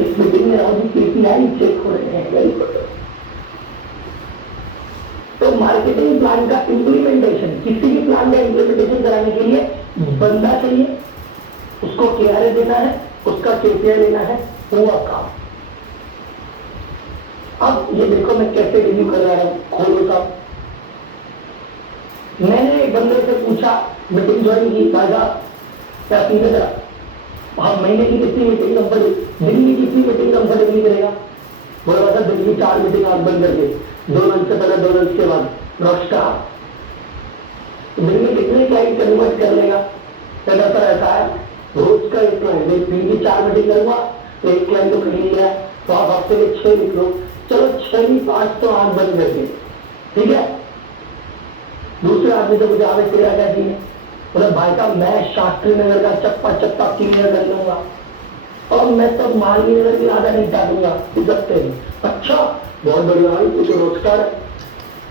इस मीटिंग में रहो, केपीआई चेक हो रहे हैं। Very good. तो मार्केटिंग प्लान का इंप्लीमेंटेशन, किसी भी प्लान का इंप्लीमेंटेशन कराने के लिए बंदा चाहिए, उसको केआरए देना है, उसका केपीआई लेना है, हुआ काम। अब ये देखो मैं कैसे रिव्यू कर रहा हूं, खोलो साहब। मैंने एक बंदे से पूछा, मीटिंग ज्वाइन की, ताजा क्या सीन है, हम महीने की कितनी मीटिंग कंफर्टेबल, दिन की कितनी मीटिंग कंफर्टेबली करेगा? बोला था दिन की 4 मीटिंग आप बंद करके, 2 लंच से पहले 2 लंच के बाद रॉकस्टार। दिन में कितने क्लाइंट कन्वर्ट कर लेगा? ऐसा रहता है, रोज का एक क्लाइंट, दिन की 4 मीटिंग करूंगा तो एक क्लाइंट तो खरीद लिया, तो आप हफ्ते के 6 लिख लो, चलो 6 नहीं 5 तो आंख बंद करके, ठीक है। दूसरे आदमी से मुझे आगे तेरा क्या चाहिए? बोला भाई साहब मैं शास्त्री नगर का चप्पा चप्पा क्लियर कर लूंगा और मैं तो मालवीय नगर की आधा नहीं डालूंगा इस हफ्ते में। अच्छा बहुत बढ़िया भाई, तू तो रोजगार है।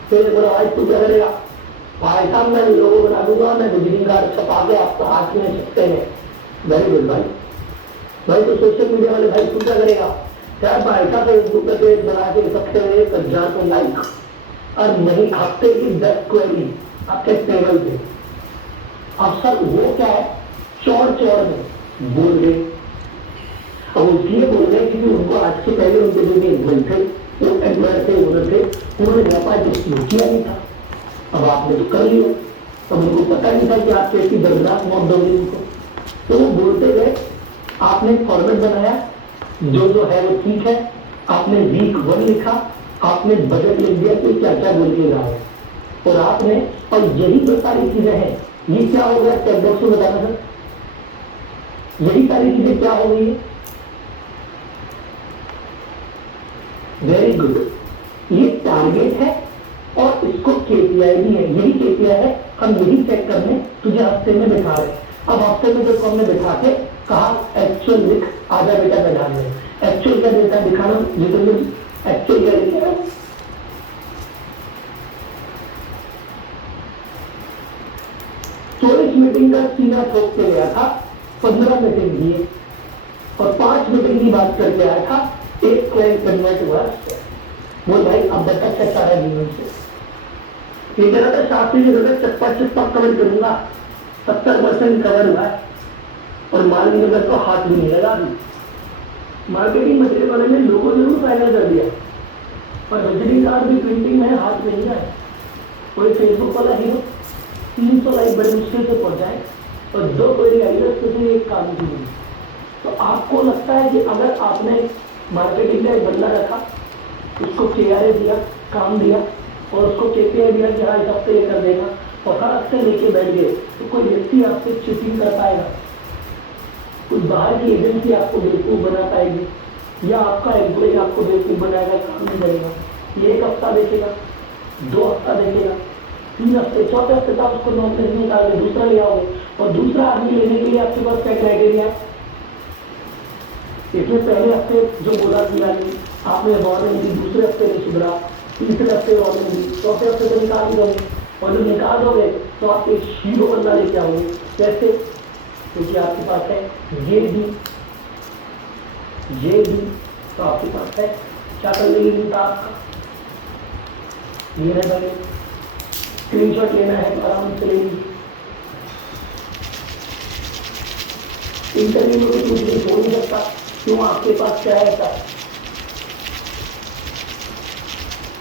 फिर बोला भाई तू क्या करेगा? भाई साहब मैं लोगो बना दूंगा, मैं विजिटिंग कार्ड छपा के आपको हाथ में सकते हैं। वेरी गुड भाई। भाई तो सोशल मीडिया वाले भाई तू क्या करेगा? क्या भाई साहब फेसबुक पे पेज बना के सकते हैं 1000 को लाइक और नहीं हफ्ते की 10 क्वेरी आपके टेबल पे। अब सर वो क्या है, चौड़ चौड़ में बोल रहे, अब इसलिए बोल रहे क्योंकि उनको आज से पहले उनके जो भी एम्प्लॉय थे, वो एम्प्लॉयर थे, ओनर थे, उन्होंने व्यापार जो शुरू किया नहीं था। अब आपने तो कर लिया, अब उनको पता नहीं था कि आप कैसी दर्दनाक मौत दोगे उनको। तो वो बोलते गए, आपने फॉर्मेट बनाया, जो है वो ठीक है, आपने वीक 1 लिखा, आपने बजट लिख दिया कि क्या क्या बोल के रहा है, और आपने, और यही तो सारी चीजें हैं। ये क्या हो गया चैट बॉक्स में बताना सर, यही सारी चीजें क्या हो गई है? वेरी गुड, ये टारगेट है और इसको केपीआई भी है, यही केपीआई है, हम यही चेक करने तुझे हफ्ते में बिठा रहे। अब हफ्ते में जो हमने बिठा के कहा एक्चुअल लिख, आधा बेटा मैदान में, एक्चुअल क्या देता है दिखाना, जितने एक्चुअल क्या लिखा है? 24 मीटिंग का सीना ठोक के गया था, 15 मीटिंग दिए और 5 मीटिंग की बात करके आया था, एक क्लाइंट कन्वर्ट हुआ। बोल भाई अब बता क्या सारा जीवन से ये कह था शास्त्री की जगह चप्पा चप्पा कवर करूंगा, 70% कवर हुआ है और मालवीय नगर को हाथ भी नहीं लगा। मार्केटिंग मटेरियल वाले ने लोगों जरूर फाइनल कर दिया और विजिटिंग कार्ड भी प्रिंटिंग में हाथ में नहीं आया। कोई फेसबुक वाला हीरो 300 लाइक बड़े मुश्किल से पहुंचाए और 2 क्वेरी आई है, किसी एक काम की नहीं। तो आपको लगता है कि अगर आपने मार्केटिंग का एक बंदा रखा, उसको केआरए दिया, काम दिया और उसको केपीआई दिया कि हाँ इस हफ्ते ये कर देगा और हर हफ्ते लेके बैठ गए, तो कोई व्यक्ति आपसे चीटिंग कर पाएगा? कोई बाहर की एजेंसी आपको बेवकूफ बना पाएगी या आपका एम्प्लॉय आपको बेवकूफ बनाएगा, काम नहीं करेगा? ये 1 हफ्ता देखेगा, 2 हफ्ता देखेगा, 3 हफ्ते, 4थे हफ्ते तक उसको नौकरी नहीं निकाल के दूसरा ले आओगे और दूसरा आदमी लेने के लिए आपके पास क्या क्राइटेरिया है? इसलिए पहले हफ्ते जो बोला किया नहीं, आपने वार्निंग दी, दूसरे हफ्ते नहीं सुधरा, तीसरे हफ्ते वार्निंग दी, 4थे हफ्ते तो निकाल ही दोगे और जब निकाल दोगे तो आप एक हीरो बंदा लेके आओगे। कैसे? क्योंकि आपके पास है ये भी, तो आपके पास है, क्या कर लेगी नीता आपका? ये है भाई, स्क्रीनशॉट लेना है तो आराम से लेंगे। इंटरव्यू में भी कुछ हो नहीं सकता, क्यों? आपके पास क्या है ऐसा?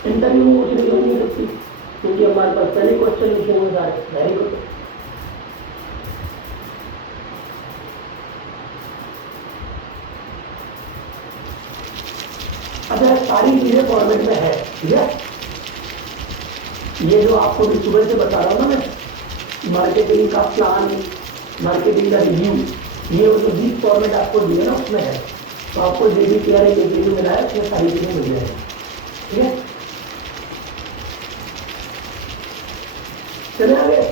इंटरव्यू में कुछ नहीं हो नहीं सकती क्योंकि हमारे पास पहले क्वेश्चन लिखे हुए सारे। Very good. अच्छा सारी चीजें फॉर्मेट में है, ठीक है। ये जो आपको भी सुबह से बता रहा हूँ ना मैं, मार्केटिंग का प्लान, मार्केटिंग का रिव्यू, ये वो जो 20 फॉर्मेट आपको दिए ना उसमें है, तो आपको जो भी क्लियर है कि रिव्यू मिला है उसमें सारी चीजें मिल जाएगी, ठीक है। चले आगे,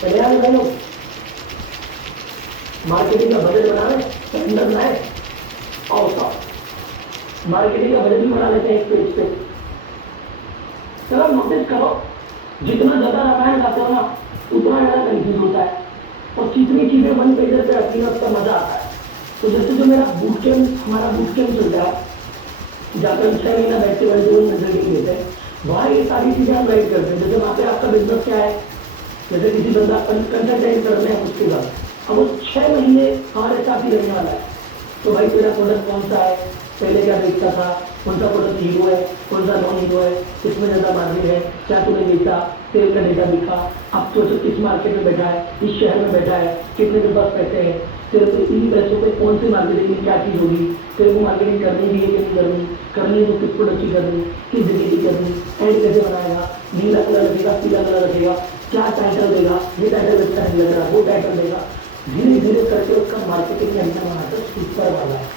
चले आगे भाई लोग। मार्केटिंग का बजट बना रहे, कैलेंडर बनाए और साथ मार्केटिंग का बजट भी बना लेते हैं एक पेज पे। चलो नोटिस करो, जितना ज्यादा रामायण गाते हो ना उतना ज्यादा कंफ्यूज होता है और जितनी चीजें 1 पेज पे रखती है उसका मजा आता है। जो मेरा बूट कैंप, हमारा बूट कैंप चलता है, जाकर 6 महीना बैठते बैठते वो रिजल्ट देते हैं, वहाँ ये सारी चीज़ें हम गाइड करते हैं। जैसे वहाँ पे आपका बिजनेस क्या है, जैसे किसी बंदा कंसल्टेंट कर रहे हैं उसके बाद, अब वो 6 महीने हमारे साथ ही रहने वाला है। तो भाई तेरा प्रोडक्ट कौन सा है, पहले क्या बेचता था, कौन सा प्रोडक्ट हीरो है, कौन सा नॉन हीरो है, किसमें ज़्यादा मार्जिन है, क्या तूने बेचा, सेल का डेटा दिखा, अब तो किस मार्केट में बैठा है, इस शहर में बैठा है, कितने के पास पैसे हैं, तेरे को इन पैसों पे कौन सी मार्केटिंग में क्या चीज़ होगी, तेरे को मार्केटिंग करनी भी है कि नहीं करनी, करनी है तो किस प्रोडक्ट की करनी, किस जगह की करनी, एड कैसे बनाएगा, नीला कलर रखेगा, पीला कलर रखेगा, क्या टाइटल देगा, ये टाइटल अच्छा नहीं लग रहा, वो टाइटल देगा, धीरे धीरे करके उसका मार्केटिंग एंगल बनाकर ऊपर वाला है।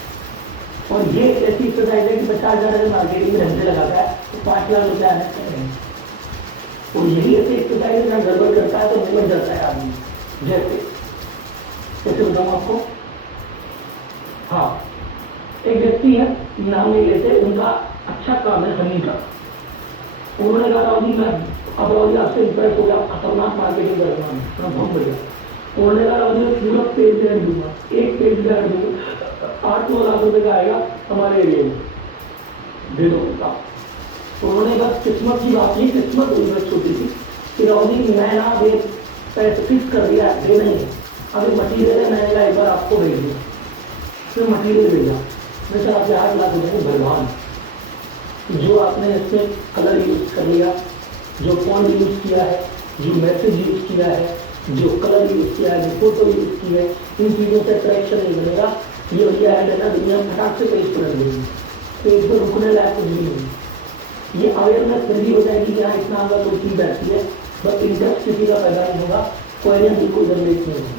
और ये ऐसी एक्सरसाइज है कि 50,000 अगर मार्केटिंग में ढंग से लगाता है तो 5 लाख रुपया आने करेंगे। और यही ऐसी एक्सरसाइज जहाँ गड़बड़ करता है तो निकल जाता है आदमी। जैसे कैसे बताऊँ आपको, हाँ, एक व्यक्ति है, नाम नहीं लेते, उनका अच्छा काम है हनी का। उन्होंने कहा राव जी मैं अब राव जी आपसे इंप्रेस हो गया, खतरनाक मार्केटिंग कर रहा हूँ, बहुत बढ़िया। उन्होंने कहा राव जी मैं पूरा पेज ऐड दूंगा, एक पेज ऐड दूंगा, 8-9 लाख रुपए का आएगा हमारे एरिया में, दे दो उसका। उन्होंने कहा किस्मत की बात नहीं, किस्मत इन्वेस्ट होती थी कि राव जी मैं ना दे पैसे फिक्स कर दिया, दे नहीं है, अभी मटीरियल है, मैंने कहा एक बार आपको भेज दिया, फिर मटीरियल भेजा, मैं सर आपके 8 लाख रुपए भगवान, जो आपने इसमें कलर यूज कर लिया, जो फॉन्ट यूज किया है, जो मैसेज यूज किया है, जो कलर यूज किया है, जो फोटो यूज की है, इन चीज़ों से अट्रैक्शन नहीं बनेगा। ये भैया ऐड है ना, दुनिया फटाक से पेज पर रख देंगे, पेज पर रुकने लायक कुछ भी नहीं। ये अवेयरनेस जल्दी हो जाएगी कि हाँ इतना अगर कोई चीज़ बैठती है, बट इंटरेस्ट किसी का पैदा नहीं होगा, कोई बिल्कुल जनरेट नहीं होगी।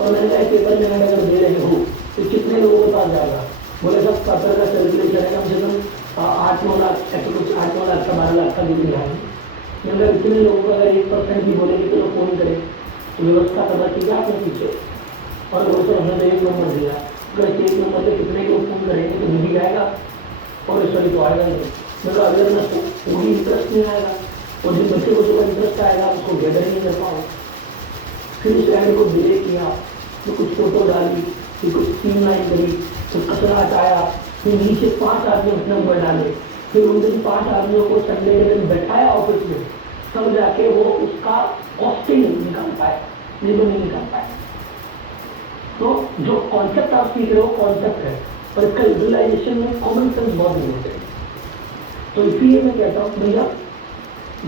और मैंने कहा पेपर में मैंने अगर दे रहे हो तो कितने लोगों के पास जाएगा, बोले सब पेपर का सर्कुलेशन है कम से कम 8-9 लाख, ऐसे कुछ 8-9 लाख का 12 लाख का भी नहीं आएगी। मगर इतने लोगों को अगर 1% भी बोलेंगे तो लोग फोन करें, तो व्यवस्था करना चाहिए आपने पीछे। और वो सर हमने तो 1 नंबर दिया, अगर 1 नंबर से कितने लोग फोन करेंगे तो मिल आएगा, और इस वाली तो आएगा नहीं, मगर अवेयरनेस को कोई इंटरेस्ट नहीं आएगा, और जिन बच्चे को जो इंटरेस्ट आएगा उसको गैदर नहीं कर पाओ। फिर उस ऐड को डिले किया, तो कुछ फोटो डाली, फिर कुछ स्क्रीन लाइन करी, फिर कचरा हटाया, फिर नीचे 5 आदमी अपना नंबर डाले, फिर उन दिन 5 आदमियों को संडे के दिन बैठाया ऑफिस में, तब जाके वो उसका कॉस्टिंग निकाल पाए, नहीं तो नहीं निकाल पाए। तो जो कॉन्सेप्ट आप सीख रहे हो कॉन्सेप्ट है, पर इसका यूटिलाइजेशन में कॉमन सेंस बहुत इम्पोर्टेंट है। तो इसीलिए मैं कहता हूँ भैया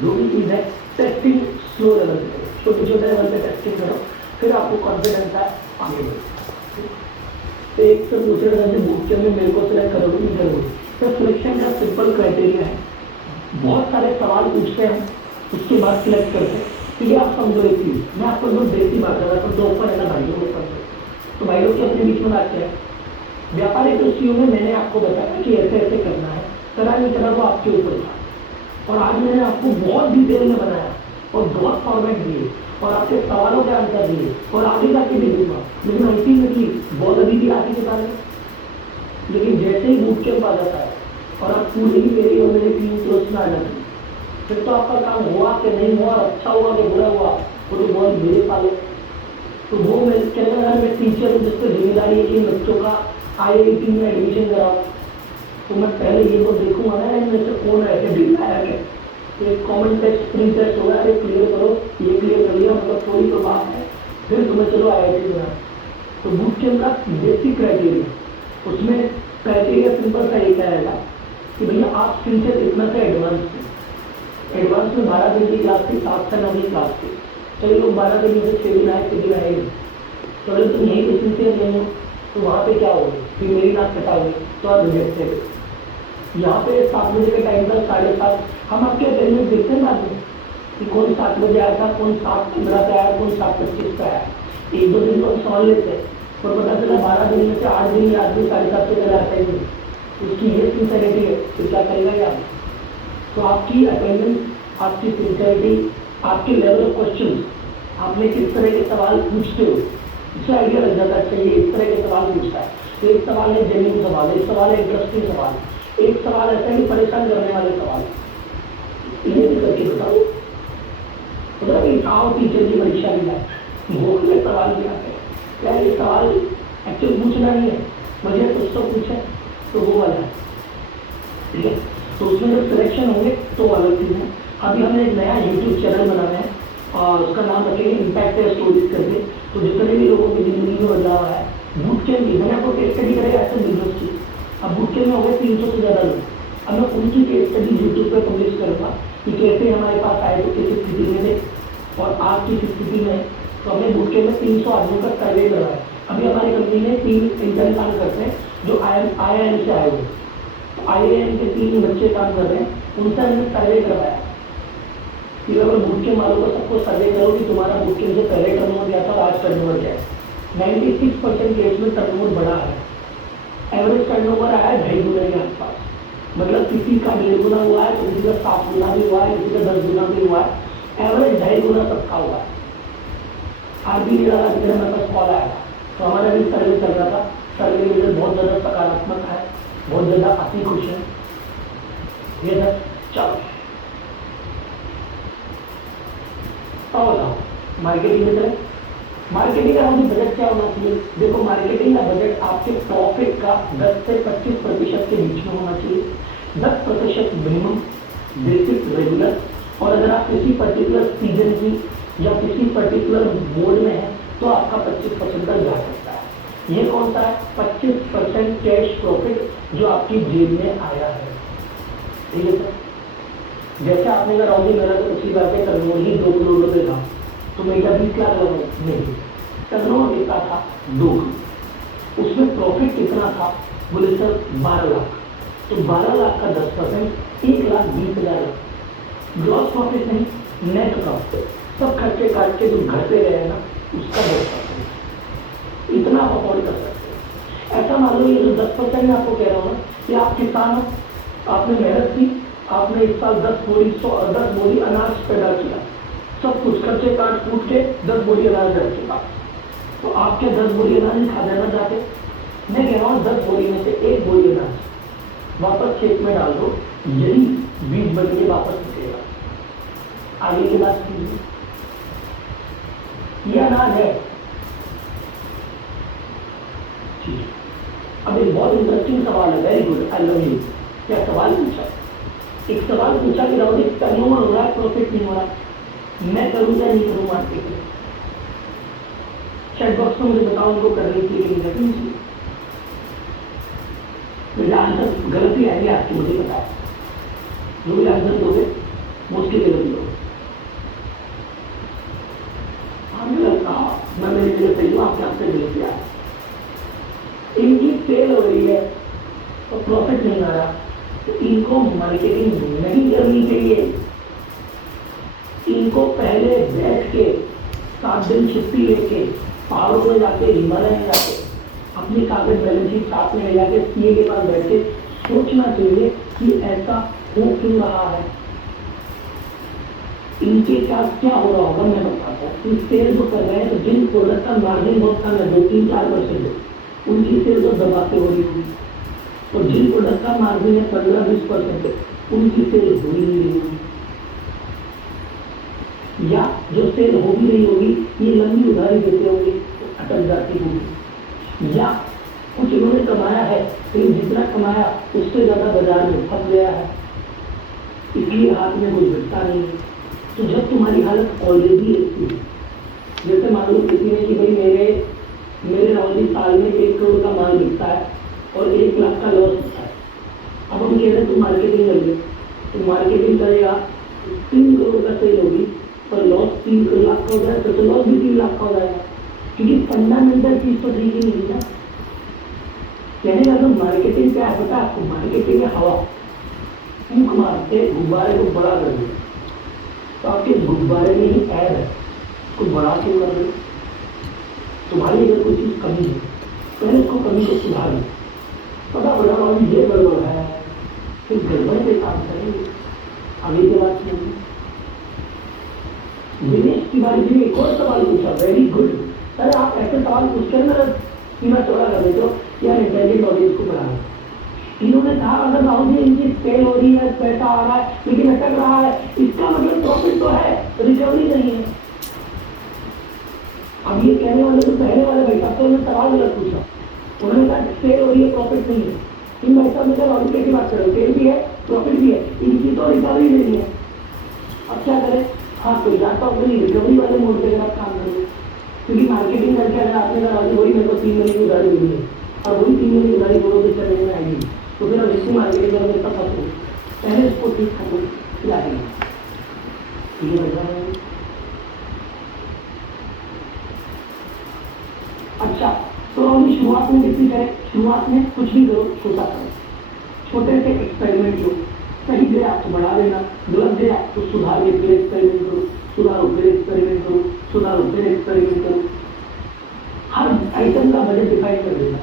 जो भी चीज़ है टेस्टिंग स्लो लेवल पे करो, छोटे छोटे लेवल पे टेस्टिंग करो, फिर आपको कॉन्फिडेंस है आगे बढ़ो। तो एक से दूसरे तरह से बूट कैंप में मेरे को सिलेक्ट करोगे नहीं करोगे, तो सिलेक्शन का सिंपल क्राइटेरिया है, बहुत सारे सवाल पूछते हैं, उसके बाद सिलेक्ट करते हैं। तो ये आप समझो एक चीज़, मैं आपको बहुत देसी बात कर रहा था, दो ऊपर है ना भाइयों के ऊपर, तो भाइयों के अपने बीच में बात क्या है, व्यापारिक दृष्टियों में मैंने आपको बताया कि ऐसे ऐसे करना है, करा नहीं करा वो आपके ऊपर था। और आज मैंने आपको बहुत डिटेल में बनाया और बहुत फॉर्मेट दिए और आपके सवालों के आंसर दिए और आगे जाके भी दूंगा, लेकिन अल्टीमेटली बहुत अभी भी आगे के बारे में। लेकिन जैसे ही बूट कैंप आ जाता है और आप पूरी ही मेरी और मेरी टीम क्लोज में आ जाती है, फिर तो आपका काम हुआ कि नहीं हुआ, अच्छा हुआ कि बुरा हुआ, वो तो बहुत मेरे पाले। तो वो मैं कहना अगर मैं टीचर हूँ जिसको जिम्मेदारी है कि बच्चों का IIT में एडमिशन कराओ, तो मैं पहले ये तो देखूंगा ना इनमें से कौन ऐसे ढील आया है। तो एक कॉमन टेस्ट प्री टेस्ट होगा, अरे क्लियर करो, ये क्लियर कर लिया मतलब थोड़ी तो बात है, फिर तुम्हें चलो IIT में। तो बूट कैंप का बेसिक क्राइटेरिया, उसमें क्राइटेरिया सिंपल सा एक आएगा कि भैया आप सिंसियर इतना से एडवांस थे, एडवांस में 12 दिन की क्लास थी, 7 से 9 की क्लास थी, चलो लोग 12 दिन में से 6 दिन आए, 6 दिन आए नहीं, तो अगर तुम यहीं पर सिंसियर नहीं हो तो वहाँ पे क्या होगी, फिर मेरी नाक कटाओगे तो आप रिजेक्ट थे। यहाँ पे 7 बजे के टाइम पर 7:30 हम आपके अटेंडेंस देखते हैं बाद में कि कौन 7 बजे आया था, कौन 7:15 पे आया, कौन 7:25 पे आया। 1-2 दिन तो हम सवाल लेते हैं, पर पता चला 12 दिन में से 8 दिन या आदमी 7:30 पे चला आता ही नहीं, उसकी ये सिंसियरिटी है, फिर क्या करेगा यार। तो आपकी अटेंडेंस, आपकी सिंसियरिटी, आपके लेवल ऑफ क्वेश्चन, आपने किस तरह के सवाल पूछते हो, इससे आइडिया लग जाता है चाहिए इस तरह के सवाल पूछता है। तो एक सवाल है जेन्युइन सवाल, एक सवाल है इंटरेस्टिंग सवाल, एक सवाल ऐसा है कि परेशान करने वाले सवाल, इन्हें भी करके बताओ। मतलब आओ टीचर की परीक्षा भी जाए, वो सवाल भी आते हैं, क्या ये सवाल एक्चुअल पूछना नहीं है, बजट कुछ तो पूछे तो वो वाला है, ठीक है। तो उसमें जब सिलेक्शन होंगे तो अलग चीज़ है। अभी हमने एक नया यूट्यूब चैनल बनाना है और उसका नाम रखेंगे इम्पैक्ट स्टोरीज करके। तो जितने भी लोगों की जिंदगी में बदलाव है, बूट कैंप की मैंने आपको केस स्टडी करेगा ऐसे बिजनेस की। अब बूट कैंप में हो गए 300 से ज़्यादा लोग, अब मैं उनकी केस स्टडी यूट्यूब पर पब्लिश करूँगा कि कैसे हमारे पास आए तो किस स्थिति में थे और आज किस स्थिति में है। तो हमने बूट कैंप में 300 आदमियों का सर्वे करवाया। अभी हमारी कंपनी में 3 इंटर्न काम करते हैं जो IIM से आए हुए, तो IIM के 3 बच्चे काम कर रहे हैं, उनसे हमने सर्वे करवाया कि अगर बूट कैंप वालों को सबको सर्वे करो कि तुम्हारा बूट कैंप से पहले टर्नओवर क्या था और आज टर्नओवर क्या है। 96% केस में टर्नओवर बढ़ा है। एवरेज टर्नओवर आया है 2.5 गुना के आसपास, मतलब किसी का 1.5 गुना हुआ है तो किसी का 7 गुना भी हुआ है, किसी का 10 गुना भी हुआ है, एवरेज 2.5 गुना तक का हुआ है। आज भी मेरा मेरे पास कॉल आया था, तो हमारा भी सर्वे चल रहा था। सर्वे में रिजल्ट बहुत ज़्यादा सकारात्मक है, बहुत ज़्यादा अति खुश है ये सर। चलो और बताओ मार्केटिंग में चले। मार्केटिंग का हमारी बजट क्या होना चाहिए? देखो मार्केटिंग का बजट आपके प्रॉफिट का 10 से 25% के बीच में होना चाहिए। 10% मिनिमम, बेसिक, रेगुलर, और अगर आप किसी पर्टिकुलर सीजन की या किसी पर्टिकुलर मोड में है तो आपका 25% तक जा सकता है। ये कौन सा है? 25% कैश प्रॉफिट जो आपकी जेब में आया है, ठीक है सर। जैसे आपने कहा राहुल जी मेरा तो पिछली बार पे टर्नओवर ही 2 करोड़ रुपए था तो मेरा 20 लाख लगा, नहीं, टर्नओवर कितना था? 2 करोड़। उसमें प्रॉफिट कितना था? बोले सर 12 लाख। तो 12 लाख का 10% 1,20,000। ग्रॉस प्रॉफिट नहीं, नेट प्रॉफिट, सब खर्चे काट के जो घर पे रहे ना उसका 10%, इतना आप अफोर्ड कर सकते हैं। ऐसा मान लो ये जो 10% मैं आपको कह रहा हूँ ना कि आप किसान हो, आपने मेहनत की, आपने इस साल 10 बोरी अनाज पैदा किया, सब कुछ खर्चे काट कूट के 10 बोरी अनाज रख चुका, तो आप क्या 10 बोरी अनाज खा जाना चाहते? मैं कह रहा हूँ 10 बोरी में से 1 बोरी अनाज वापस खेत में डाल दो, यही बीज बन के वापस निकलेगा। आगे की बात कीजिए, ये अनाज है। अब एक बहुत इंटरेस्टिंग सवाल है, very good, I love you. क्या सवाल पूछा? एक सवाल पूछा कि राहुल जी टर्नओवर हो रहा है, प्रॉफिट नहीं हो रहा, मैं करूँगा नहीं करूँ मार्केट में? चैट बॉक्स में मुझे बताओ उनको करनी चाहिए कि नहीं करनी चाहिए। मेरा आंसर गलत ही आएंगे आपकी, मुझे पता है। जो भी आंसर दोगे मुझके गलत दोगे। हमने कहा मैं मेरे लिए सही हूँ, आपके आपसे गलत किया। इनकी सेल हो रही है तो प्रॉफिट नहीं आ रहा, तो इनको मार्केटिंग नहीं करनी चाहिए। इनको पहले बैठ के 7 दिन छुट्टी लेके पहाड़ों में जाके, हिमालय में जाके, अपनी कागज बैलेंस शीट साथ में ले जाके सीए के पास बैठ के सोचना चाहिए कि ऐसा हो क्यों रहा है, इनके साथ क्या हो रहा होगा। मैं बताता हूँ, सेल जो कर रहे हैं तो जिन प्रोडक्ट का मार्जिन बहुत कम है, 2-3-4% है, उनकी सेल तो दबाते हो रही होगी, और जिन प्रोडक्ट का मार्जिन है 15-20% है, उनकी सेल हो ही नहीं रही होगी, या जो सेल हो भी रही होगी ये लंबी उधारी देते होंगे तो अटक जाती होगी, या कुछ इन्होंने कमाया है लेकिन जितना कमाया उससे ज्यादा बाजार में फंस गया है, इसलिए हाथ में कोई घटता नहीं है। तो जब तुम्हारी हालत ऑलरेडी ऐसी है, जैसे मान लो किसी ने कि भाई मेरे राहुल जी साल में 1 करोड़ का माल बिकता है और 1 लाख का लॉस होता है। अब हम कह रहे हैं तुम मार्केटिंग करिए, तो मार्केटिंग करेगा 3 करोड़ का सेल होगी पर लॉस 3 लाख का हो जाए तो लॉस भी 3 लाख का हो जाएगा, क्योंकि फंडामेंटल चीज तो ठीक ही नहीं है। कहने का तो मार्केटिंग क्या है पता है आपको? मार्केटिंग में हवा फूंक मारते गुब्बारे को बड़ा कर दे, तो आपके गुब्बारे में ही ऐड है, उसको बड़ा क्यों कर दे? तुम्हारी अगर कोई चीज कमी है पहले उसको कमी को सुधार लो, पता बड़ा वाली ये गड़बड़ है, फिर गड़बड़ पे काम करेंगे। आगे की बात सुनिए, दिनेश तिवारी जी ने एक और सवाल पूछा, वेरी गुड सर, आप ऐसे सवाल पूछकर मेरा सीमा चौड़ा कर देते हो यार, इंटेलिजेंट ऑडियंस को बढ़ा। इन्होंने कहा अगर राहुल जी इनकी सेल हो रही है, पैसा आ रहा है लेकिन अटक रहा है, इसका मतलब प्रॉफिट तो है, रिकवरी नहीं है। अब ये कहने वाले तो पहले वाले भाई साहब तो सवाल गलत पूछा, उन्होंने कहा सेल हो रही है, प्रॉफिट नहीं है। इन भाई साहब ने कहा लॉजिक की बात करो, सेल भी है प्रॉफिट भी है, इनकी तो रिकवरी नहीं है। अब क्या करें? हाँ, तो या तो अपनी रिकवरी वाले मोड पे आप काम करें, क्योंकि मार्केटिंग करके अगर आपने कहा वही मेरे को 3 महीने की उधारी मिली है और वही 3 महीने की उधारी बोलो तो चलने में आएगी, तो फिर अब इसकी मार्केटिंग करोगे तब फंसो। पहले इसको ठीक करो, फिर आएगी। ठीक है भैया। अच्छा, तो अभी शुरुआत में कितनी करें? शुरुआत में कुछ भी करो, छोटा करो, छोटे से एक्सपेरिमेंट लो। सही दे आप तो बढ़ा देना, गलत दे आप तो सुधार के फिर एक्सपेरिमेंट करो, सुधारो फिर एक्सपेरिमेंट करो, सुधारो फिर एक्सपेरिमेंट करो। हर आइटम का बजट डिफाइन कर देना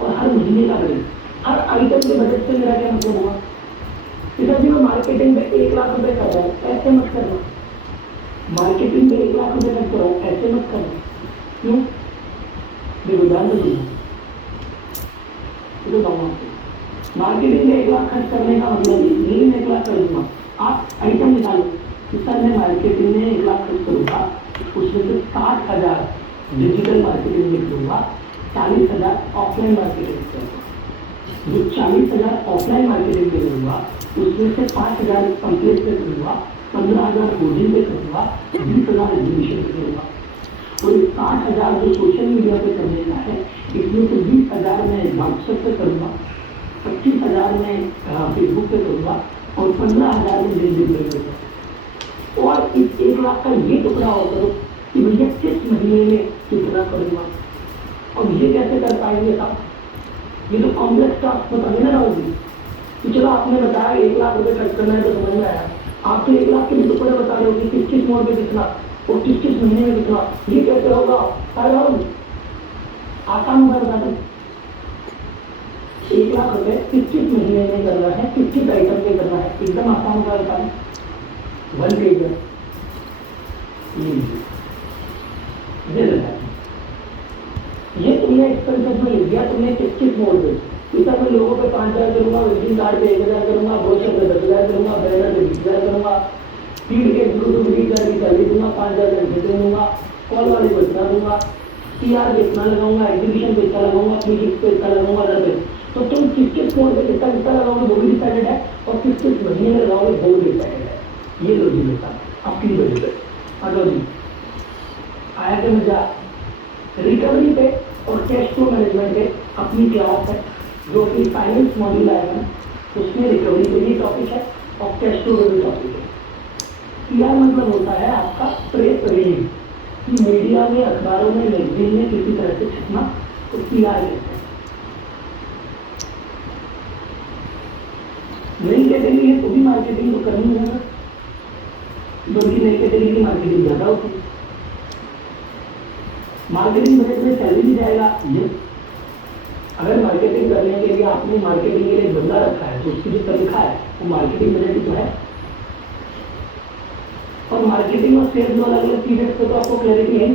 और हर महीने का बजट, हर आइटम के बजट से मेरा क्या मतलब हुआ? इधर भी मैं मार्केटिंग में 1 लाख रुपए कर रहा हूँ, ऐसे मत करना। मार्केटिंग में 1 लाख रुपए खर्च कर रहा हूँ, ऐसे मत करना। क्यों? देखो ध्यान से सुनो, मार्केटिंग में 1 लाख खर्च करने का मतलब नहीं 1 लाख कर दूंगा। आप आइटम निकालो कि सर मैं मार्केटिंग में 1 लाख खर्च करूंगा, उसमें से 60,000 डिजिटल मार्केटिंग में करूंगा, 40,000 ऑफलाइन मार्केटिंग करूंगा। जो 40,000 ऑफलाइन मार्केटिंग में करूंगा उसमें से 5,000 कंप्लीट पे करूंगा, 15,000 होर्डिंग पे करूंगा, 20,000 एग्जीबिशन पे करूंगा। और 60,000 जो सोशल मीडिया पे करने का है, इसमें से 20,000 मैं व्हाट्सएप पे करूंगा, 25,000 में फेसबुक पे करूंगा और 15,000 में लिंक्डइन पे करूंगा। और इस 1 लाख का ये टुकड़ा और करो कि भैया किस महीने में कितना करूंगा। और ये कैसे कर पाएंगे साहब? ये तो कॉम्प्लेक्स टास्क बताइए ना राहुल जी कि चलो आपने बताया 1 लाख रुपए खर्च करना है तो समझ में आया। आप तो 1 लाख के भी टुकड़े बता रहे हो कि किस मोड में कितना और किस महीने में कितना, ये कैसे होगा? अरे राहुल आसान उपाय बता दें। 1 लाख रुपए 21 महीने में करना है, 21 आइटम पे करना है, एकदम आसान उपाय बता दें। 1 पेज है ये तुमने एक्सपेंसेस में लिख दिया, तुमने 21 मोड पे। इतना मैं लोगों पे 5,000 करूंगा, विजिटिंग कार्ड पे 1,000 करूंगा, ब्रोशर पे 10,000 करूंगा, बैनर पे 20,000 करूंगा, फीड के ब्लूटूथ रीचार्ज कर दूंगा, 5,000 घंटे दे दूंगा, कॉल वाले को इतना दूंगा, PR पे इतना लगाऊंगा, एग्जीबिशन पे इतना लगाऊंगा, मीटिंग पे इतना लगाऊंगा, दर पे। तो तुम किस मोड पे कितना कितना लगाओगे वो भी डिसाइडेड है और किस महीने में लगाओगे वो भी डिसाइडेड है। ये लो जी मेरे साथ आपकी बजट है। अगर जी आया कि मजा रिकवरी पे और कैश फ्लो मैनेजमेंट पे अपनी क्लास है जो कि फाइनेंस मॉड्यूल आएगा, उसमें रिकवरी पे भी टॉपिक है और कैश फ्लो पे भी टॉपिक है। PR मतलब होता है आपका प्रेस रिलीज, कि मीडिया में, अखबारों में, मैगजीन में किसी तरह से छपना, तो PR कहते हैं। नई कैटेगरी है तो भी मार्केटिंग तो करनी है ना, बल्कि नई कैटेगरी की मार्केटिंग ज्यादा होती है। मार्केटिंग बजट में चल भी जाएगा ये। अगर मार्केटिंग करने के लिए आपने मार्केटिंग के लिए बंदा रखा है तो उसकी जो तनख्वाह है वो मार्केटिंग बजट ही तो है। और मार्केटिंग और सेल्स में अलग अलग पीरियड्स पे तो आपको क्लैरिटी है।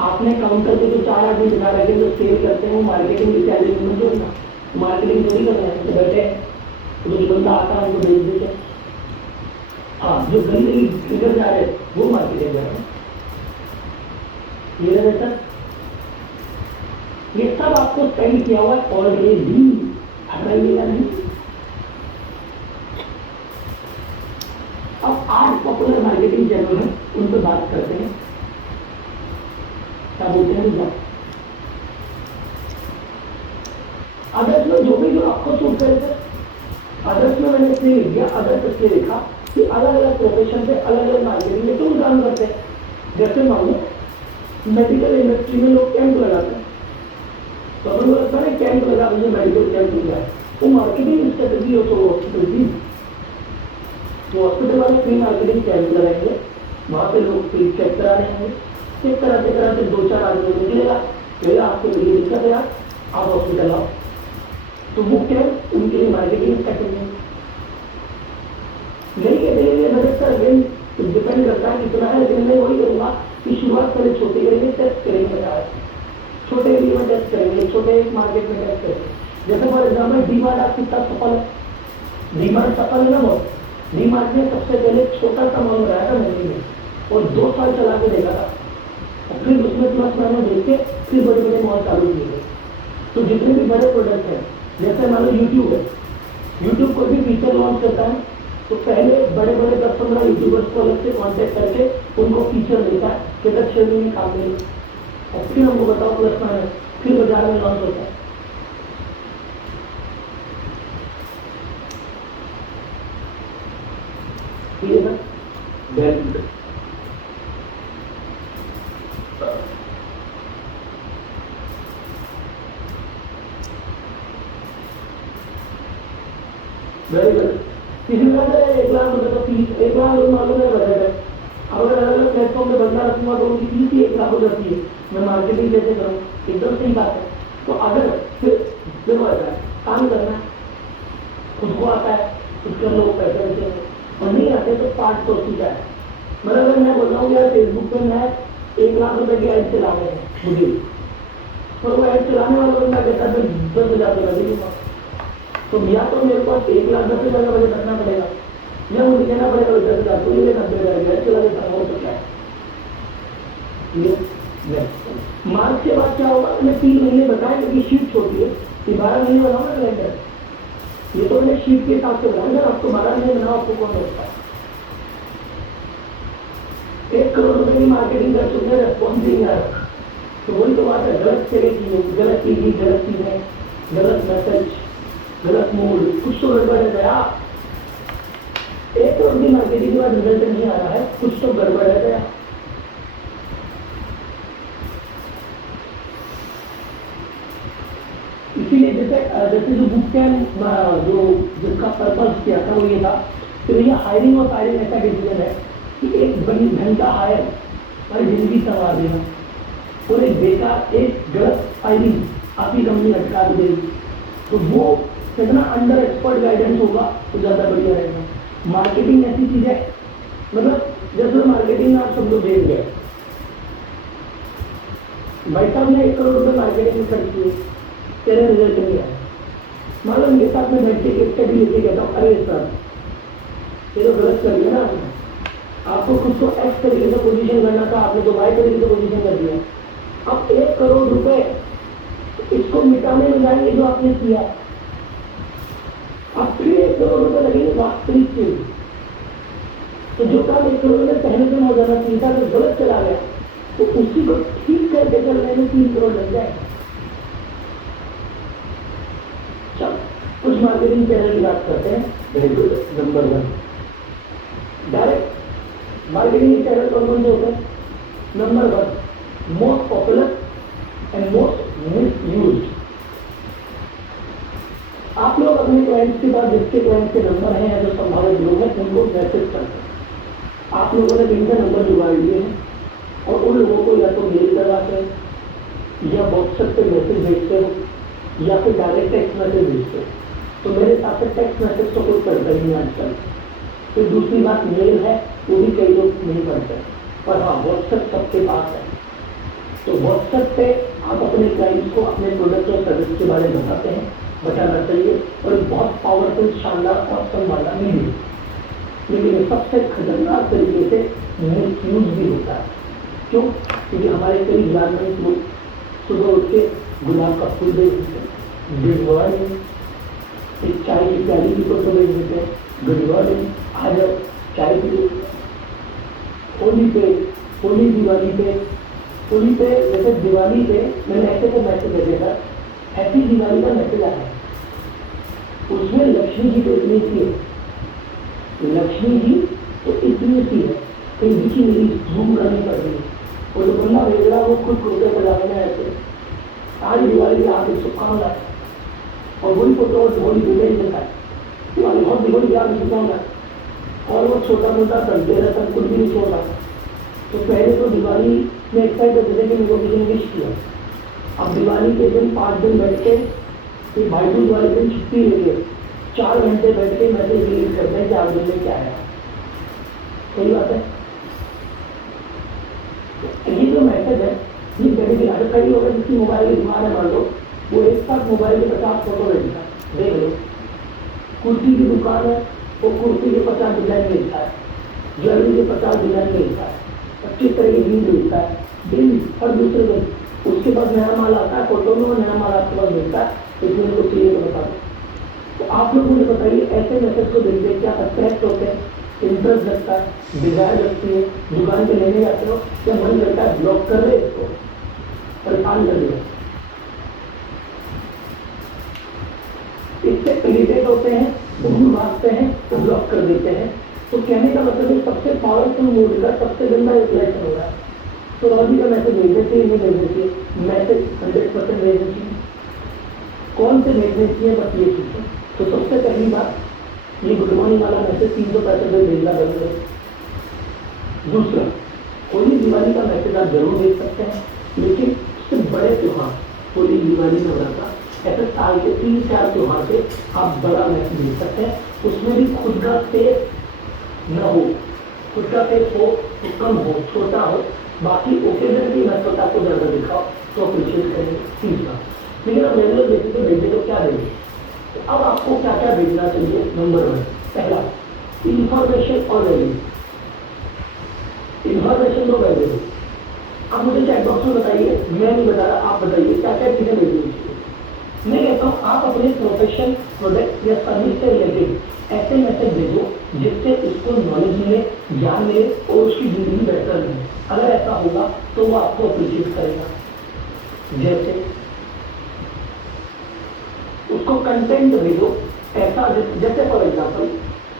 आपने काउंटर पे जो 4 आदमी बिठा रखे जो सेल करते हैं वो मार्केटिंग की सैलरी में मत जोड़ना, मार्केटिंग थोड़ी कर रहे हैं, तो बैठे तो जो बंदा आता है उनको भेज देते। हाँ, जो गंदगी फिगर जा रहे हैं वो मार्केटिंग कर रहे हैं। ये सर ये सब आपको स्पेंड किया हुआ है ऑलरेडी, हटाइएगा नहीं। अब 8 पॉपुलर मार्केटिंग चैनल हैं, उन पर बात करते हैं। क्या बोलते हैं? अदर्स में जो भी जो आपको सूट करे थे, अदर्स में मैंने इसलिए लिख दिया, अदर्स इसलिए लिखा कि अलग अलग प्रोफेशन पे अलग अलग मार्केटिंग में टूल काम करते हैं। जैसे मान लो मेडिकल इंडस्ट्री में लोग कैंप लगाते हैं, तो अपन को लगता है कैंप लगा मुझे मेडिकल कैंप लगा है, वो मार्केटिंग स्ट्रेटेजी हो तो हॉस्पिटल की, तो हॉस्पिटल वाले फ्री मार्केटिंग कैंप लगाएंगे, वहाँ पे लोग फ्री चेक कराने आएंगे, चेक कराते 2-4 आदमी को मिलेगा आपको ये दिक्कत है यार, आप हॉस्पिटल आओ, तो वो कैंप उनके लिए मार्केटिंग स्ट्रेटेजी। नहीं कहते बजट का अगेन डिपेंड करता है कितना है, लेकिन मैं वही करूँगा कि शुरुआत पहले छोटे करेंगे, टेस्ट करेंगे, बताया छोटे एरिया में टेस्ट करेंगे, छोटे मार्केट में टेस्ट करेंगे। जैसे फॉर एग्जाम्पल डीमार्ट आप कितना सफल है, डीमार्ट सफल है ना बहुत। डीमार्ट ने सबसे पहले छोटा सा मॉल बनाया था मुंबई में और 2 साल चला के देखा था, और फिर उसमें प्लस मैंने देख के फिर बड़े बड़े मॉल चालू किए गए। तो जितने भी बड़े प्रोडक्ट हैं, जैसे मान लो यूट्यूब है, यूट्यूब कोई भी फीचर लॉन्च करता है तो पहले बड़े बड़े 10-15 यूट्यूबर्स को अलग से कॉन्टेक्ट करके उनको फीचर देता है कि 10 महीने में काम मिले, और फिर हमको बताओ प्लस माइनस, फिर बाजार में लॉन्च होता है। ठीक है sir, very good. Very good. किसी ने कहा 1 लाख रुपए का फीस, 1 लाख रुपए मालूम है बजट है, अब अगर अलग अलग प्लेटफॉर्म पे बंदा रखूंगा तो उनकी फीस ही 1 लाख हो जाती है, मैं मार्केटिंग कैसे करूँ? एकदम सही बात है। तो अगर फिर हो जाता है, काम करना है, खुद को आता है, उसके लोग पैसे देते हैं, और नहीं आते तो पार्ट तो सीखा है। मतलब अगर मैं बोल रहा हूँ यार फेसबुक पे मैं 1 लाख रुपए की ऐड चलाने हैं मुझे, तो वो ऐड चलाने वाला बंदा कहता है 10,000 रुपये लगे दूंगा, तो या तो मेरे पास 1,10,000 का बजट रखना पड़ेगा, या मुझे कहना पड़ेगा 10,000 तो ये 90,000 चला देता हो सकता है। मार्च के बाद क्या होगा, मैंने 3 महीने बताया क्योंकि शीट छोटी है, 12 महीने बनाओ ना कैलेंडर, ये तो मैंने शीट के हिसाब से बनाया, आपको 12 महीने बनाओ, आपको कौन होता है? 1 करोड़ रुपए की मार्केटिंग कर चुके हैं, रेस्पॉन्स नहीं आ रहा, तो वही तो बात है, गलत तरह की, गलत चीजें, गलत चीजें, गलत मैसेज, गलत मूड, कुछ तो गड़बड़ है गया। 1 करोड़ की मार्केटिंग के बाद रिजल्ट नहीं आ रहा है, कुछ तो गड़बड़ है गया। इसीलिए जैसे जो बुक कैंप जो जिसका पर्पज किया था वो ये था कि भैया हायरिंग और फायरिंग ऐसा डिसीजन है कि एक बड़ी घंटा हायर हमारी जिंदगी संवार देना, और एक बेकार एक गलत फायरिंग आपकी कंपनी अटका देगी, तो वो कितना अंडर एक्सपर्ट गाइडेंस होगा तो ज़्यादा बढ़िया रहेगा। मार्केटिंग ऐसी चीज़ है, मतलब जैसे मार्केटिंग में आप सब लोग देख गए, भाई साहब ने 1 करोड़ रुपए मार्केटिंग में खर्च किए, तेरे रिजल्ट नहीं आया, मान लो मेरे साथ में बैठ के एक स्टडी लेके कहता हूँ अरे सर ये तो गलत कर दिया ना आपको खुद को एक्स तरीके से पोजीशन करना था, आपने तो वाई तरीके से पोजीशन कर दिया, अब 1 करोड़ रुपए इसको मिटाने में जाएंगे जो आपने किया, अब फिर 1 करोड़ रुपए लगेंगे वास्तविक के, तो जो काम 1 करोड़ में पहले से हो जाना चाहिए था, तो गलत चला गया, तो उसी को ठीक करके चलने में 3 करोड़ लग जाएगा। कुछ मार्केटिंग चैनल की बात करते हैं। Very good. Number 1 direct marketing channel कौन से होते हैं? Number 1 most popular and most misused. आप लोग अपने क्लाइंट्स के पास जिसके क्लाइंट्स के नंबर हैं या जो संभावित लोग हैं उनको मैसेज करते हैं, आप लोगों ने जिनका नंबर जुगाड़ लिए हैं और उन लोगों को या तो मेल करवाते हैं या व्हाट्सएप पे मैसेज भेजते हो या फिर डायरेक्ट टेक्स्ट मैसेज भेजते हो। तो मेरे हिसाब से टेक्स्ट मैसेज तो कोई करता ही नहीं आजकल। फिर दूसरी बात मेल है, वो भी कई लोग नहीं करते, पर हाँ व्हाट्सएप सबके पास है। तो व्हाट्सएप पे आप अपने क्लाइंट्स को अपने प्रोडक्ट और सर्विस के बारे में बताना चाहिए और बहुत पावरफुल शानदार ऑप्शन वाला मीडिया, लेकिन सबसे खतरनाक तरीके से मिसयूज भी होता है। क्यों? क्योंकि हमारे कई ग्रामीण लोग सुबह उठ के गुलाब का फूल दे देते हैं, गुड मॉर्निंग, एक चाय की प्याली भी को समझ देते हैं, गुड मॉर्निंग, आ जाओ चाय पी। होली दिवाली पे जैसे दिवाली पे मैंने ऐसे को मैसेज भेजा था, हैप्पी दिवाली का मैसेज आया, उसमें लक्ष्मी जी तो इतनी सी है, लक्ष्मी जी तो इतनी सी है, कहीं दिखी मेरी झूम करनी पड़ रही है, और जो बंदा भेज रहा वो खुद कुर्ते पजामे में ऐसे आज दिवाली की आपकी शुभकामनाएं, और वही फोटो होली पे देता है दिवाली बहुत दिवाली आपकी शुभकामनाएं, और वो छोटा मोटा धनतेरस तक कुछ भी नहीं छोड़ रहा। तो पहले तो दिवाली में एक्साइट होते थे कि मेरे को किसी ने विश किया, अब दिवाली के दिन 5 दिन बैठ के फिर भाई दूज वाले दिन छुट्टी लेके 4 घंटे बैठ के मैसेज डिलीट करते हैं कि आप दिन में क्या है। सही बात है। ये जो मैसेज है ये कभी भी अगर कई लोग जिसकी मोबाइल की दुकान है मान लो, वो एक साथ मोबाइल के 50 फोटो भेजता है, देख लो। कुर्ती की दुकान है, वो कुर्ती के 50 डिजाइन भेजता है, ज्वेलरी के 50 डिजाइन भेजता है, 25 तरह की जीन भेजता है, दिन हर दूसरे दिन उसके पास नया माल आता है, फोटो में नया माल आता आपके पास मिलता है, इसमें कुछ चाहिए तो बता दो। तो आप लोग मुझे बताइए, ऐसे मैसेज को देखते क्या अट्रैक्ट होते हैं, इंटरेस्ट लगता है, डिजायर लगती है, दुकान पे लेने जाते हो, क्या मन करता है ब्लॉक कर दे इसको, परेशान कर दिया, इससे इरिटेट होते हैं, उनको भागते हैं तो ब्लॉक कर देते हैं। तो कहने का मतलब है सबसे पावरफुल मोड का सबसे गंदा यूटिलाइजेशन हो रहा है। तो रॉजी का मैसेज भेजने चाहिए, नहीं भेजने चाहिए, मैसेज 100% भेजने चाहिए, कौन से भेजने चाहिए, बस ये चीज़। तो सबसे पहली बात, ये गुड मॉर्निंग वाला मैसेज 365 दिन भेजना बंद करें। दूसरा, होली दिवाली का मैसेज आप जरूर भेज सकते हैं, लेकिन उससे बड़े त्योहार, होली दिवाली नवरात्र, ऐसे साल के 3-4 त्योहार पे आप बड़ा मैसेज भेज सकते हैं। उसमें भी खुद का फेस न हो, खुद का फेस हो तो कम हो, छोटा हो, बाकी ओकेजन की महत्वता को ज्यादा दिखाओ तो अप्रिशिएट करेंगे। तीसरा, लेकिन अब रेगुलर बेसिस पे भेजे तो क्या देंगे, तो अब आपको क्या क्या भेजना चाहिए। नंबर 1, पहला इंफॉर्मेशन और वैल्यू। इंफॉर्मेशन तो वैल्यू, अब मुझे चैट बॉक्स में बताइए, मैं नहीं बता रहा, आप बताइए क्या क्या चीजें भेजनी चाहिए। मैं कहता हूँ आप अपने प्रोफेशन, प्रोडक्ट या सर्विस से रिलेटेड ऐसे मैसेज भेजो जिससे उसको नॉलेज मिले, ज्ञान मिले और उसकी जिंदगी बेहतर मिले। अगर ऐसा होगा तो वो आपको अप्रिशिएट करेगा। जैसे उसको कंटेंट भेजो ऐसा, जैसे फॉर एग्जाम्पल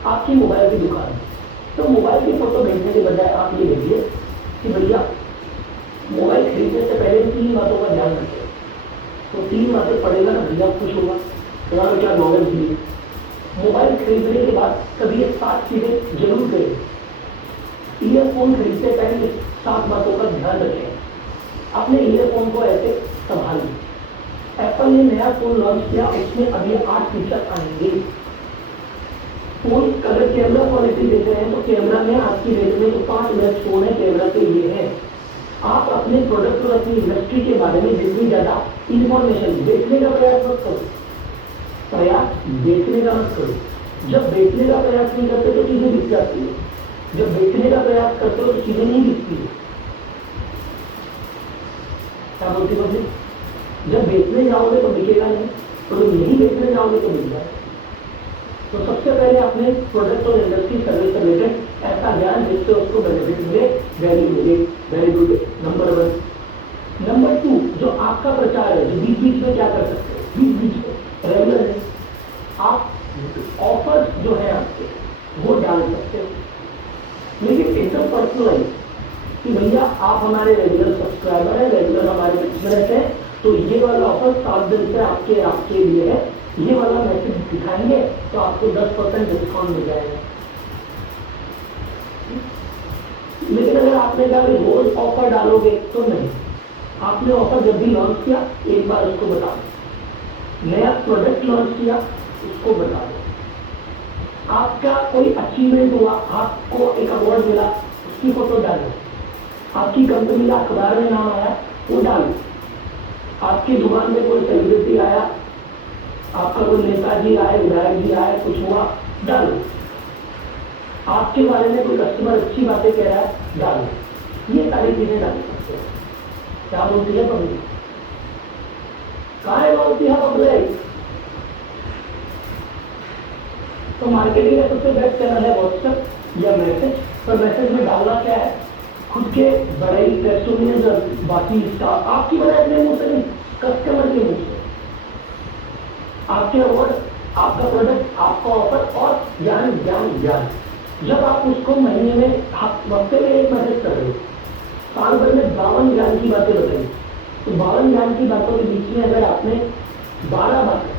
आपकी मोबाइल की दुकान है, तो मोबाइल की फोटो भेजने के बजाय आप ये भेजिए कि भैया मोबाइल खरीदने से पहले 3 बातों का ध्यान रखें। तो 3 बातें पढ़ेगा ना भैया, खुश होगा, तुम्हारा क्या नॉलेज मिली। मोबाइल खरीदने के बाद कभी ये 7 चीजें जरूर करें। ईयरफोन खरीदते टाइम 7 बातों का ध्यान रखें। अपने ईयरफोन को ऐसे संभालिए। एप्पल ने नया फोन लॉन्च किया, उसमें अभी 8 फीचर आएंगे। फोन अगर कैमरा क्वालिटी देख रहे हैं तो कैमरा में आपकी रेट में जो 5 मिनट फोन है कैमरा पे ये है। आप अपने प्रोडक्ट और अपनी इंडस्ट्री के बारे में जितनी ज्यादा इंफॉर्मेशन देखने का प्रयास मत करो, प्रयास देखने का मत करो। जब देखने का प्रयास नहीं करते तो चीजें दिख जाती है, जब देखने का प्रयास करते हो तो चीजें नहीं दिखती है। क्या बोलते हो? जब देखने जाओगे तो दिखेगा नहीं, और जब नहीं देखने जाओगे तो दिख जाएगा। तो सबसे पहले अपने प्रोडक्ट और इंडस्ट्री सर्विस से रिलेटेड ऐसा ज्ञान जिससे उसको बेनिफिट मिले, वैल्यू मिले। Very good, number 1। नंबर 2, जो आपका प्रचार है, जो बीच बीच में क्या कर सकते हैं, बीच बीच में रेगुलर है, आप ऑफर्स जो है आपके वो डाल सकते हो। लेकिन एकदम पर्सनलाइज कि भैया आप हमारे रेगुलर सब्सक्राइबर हैं, रेगुलर हमारे बीच में रहते हैं, तो ये वाला ऑफर 7 दिन से आपके लिए है, ये वाला मैसेज दिखाएंगे तो आपको 10% डिस्काउंट मिल जाएगा। लेकिन अगर आपने कहा रोज ऑफर डालोगे तो नहीं। आपने ऑफर जब भी लॉन्च किया एक बार उसको बता दो, नया प्रोडक्ट लॉन्च किया उसको बता दो, आपका कोई अचीवमेंट हुआ, आपको एक अवार्ड मिला उसकी फोटो डालो, आपकी कंपनी का अखबार में नाम आया वो डालो, आपकी दुकान में कोई सेलिब्रिटी आया, आपका कोई नेताजी आए, विधायक जी आए, कुछ हुआ डालो, आपके बारे में कोई कस्टमर अच्छी बातें कह रहा है डालो। ये सारी चीजें डाल सकते हो। क्या बोलती है पब्लिक? कहाँ है बोलती है पब्लिक? तो मार्केटिंग का सबसे बेस्ट चैनल है व्हाट्सएप या मैसेज। पर मैसेज में डालना क्या है, खुद के बड़े टेस्टिमोनियल्स और बाकी स्टाफ, आपकी बड़े अपने मुंह से नहीं, कस्टमर के मुंह से, आपके अवार्ड, आपका प्रोडक्ट, आपका ऑफर और ज्ञान ज्ञान ज्ञान। जब आप उसको महीने में, हफ्ते में एक मैसेज कर रहे हो, साल भर में 52 ज्ञान की बातें बताई, तो 52 ज्ञान की बातों के बीच में अगर आपने 12 बातें,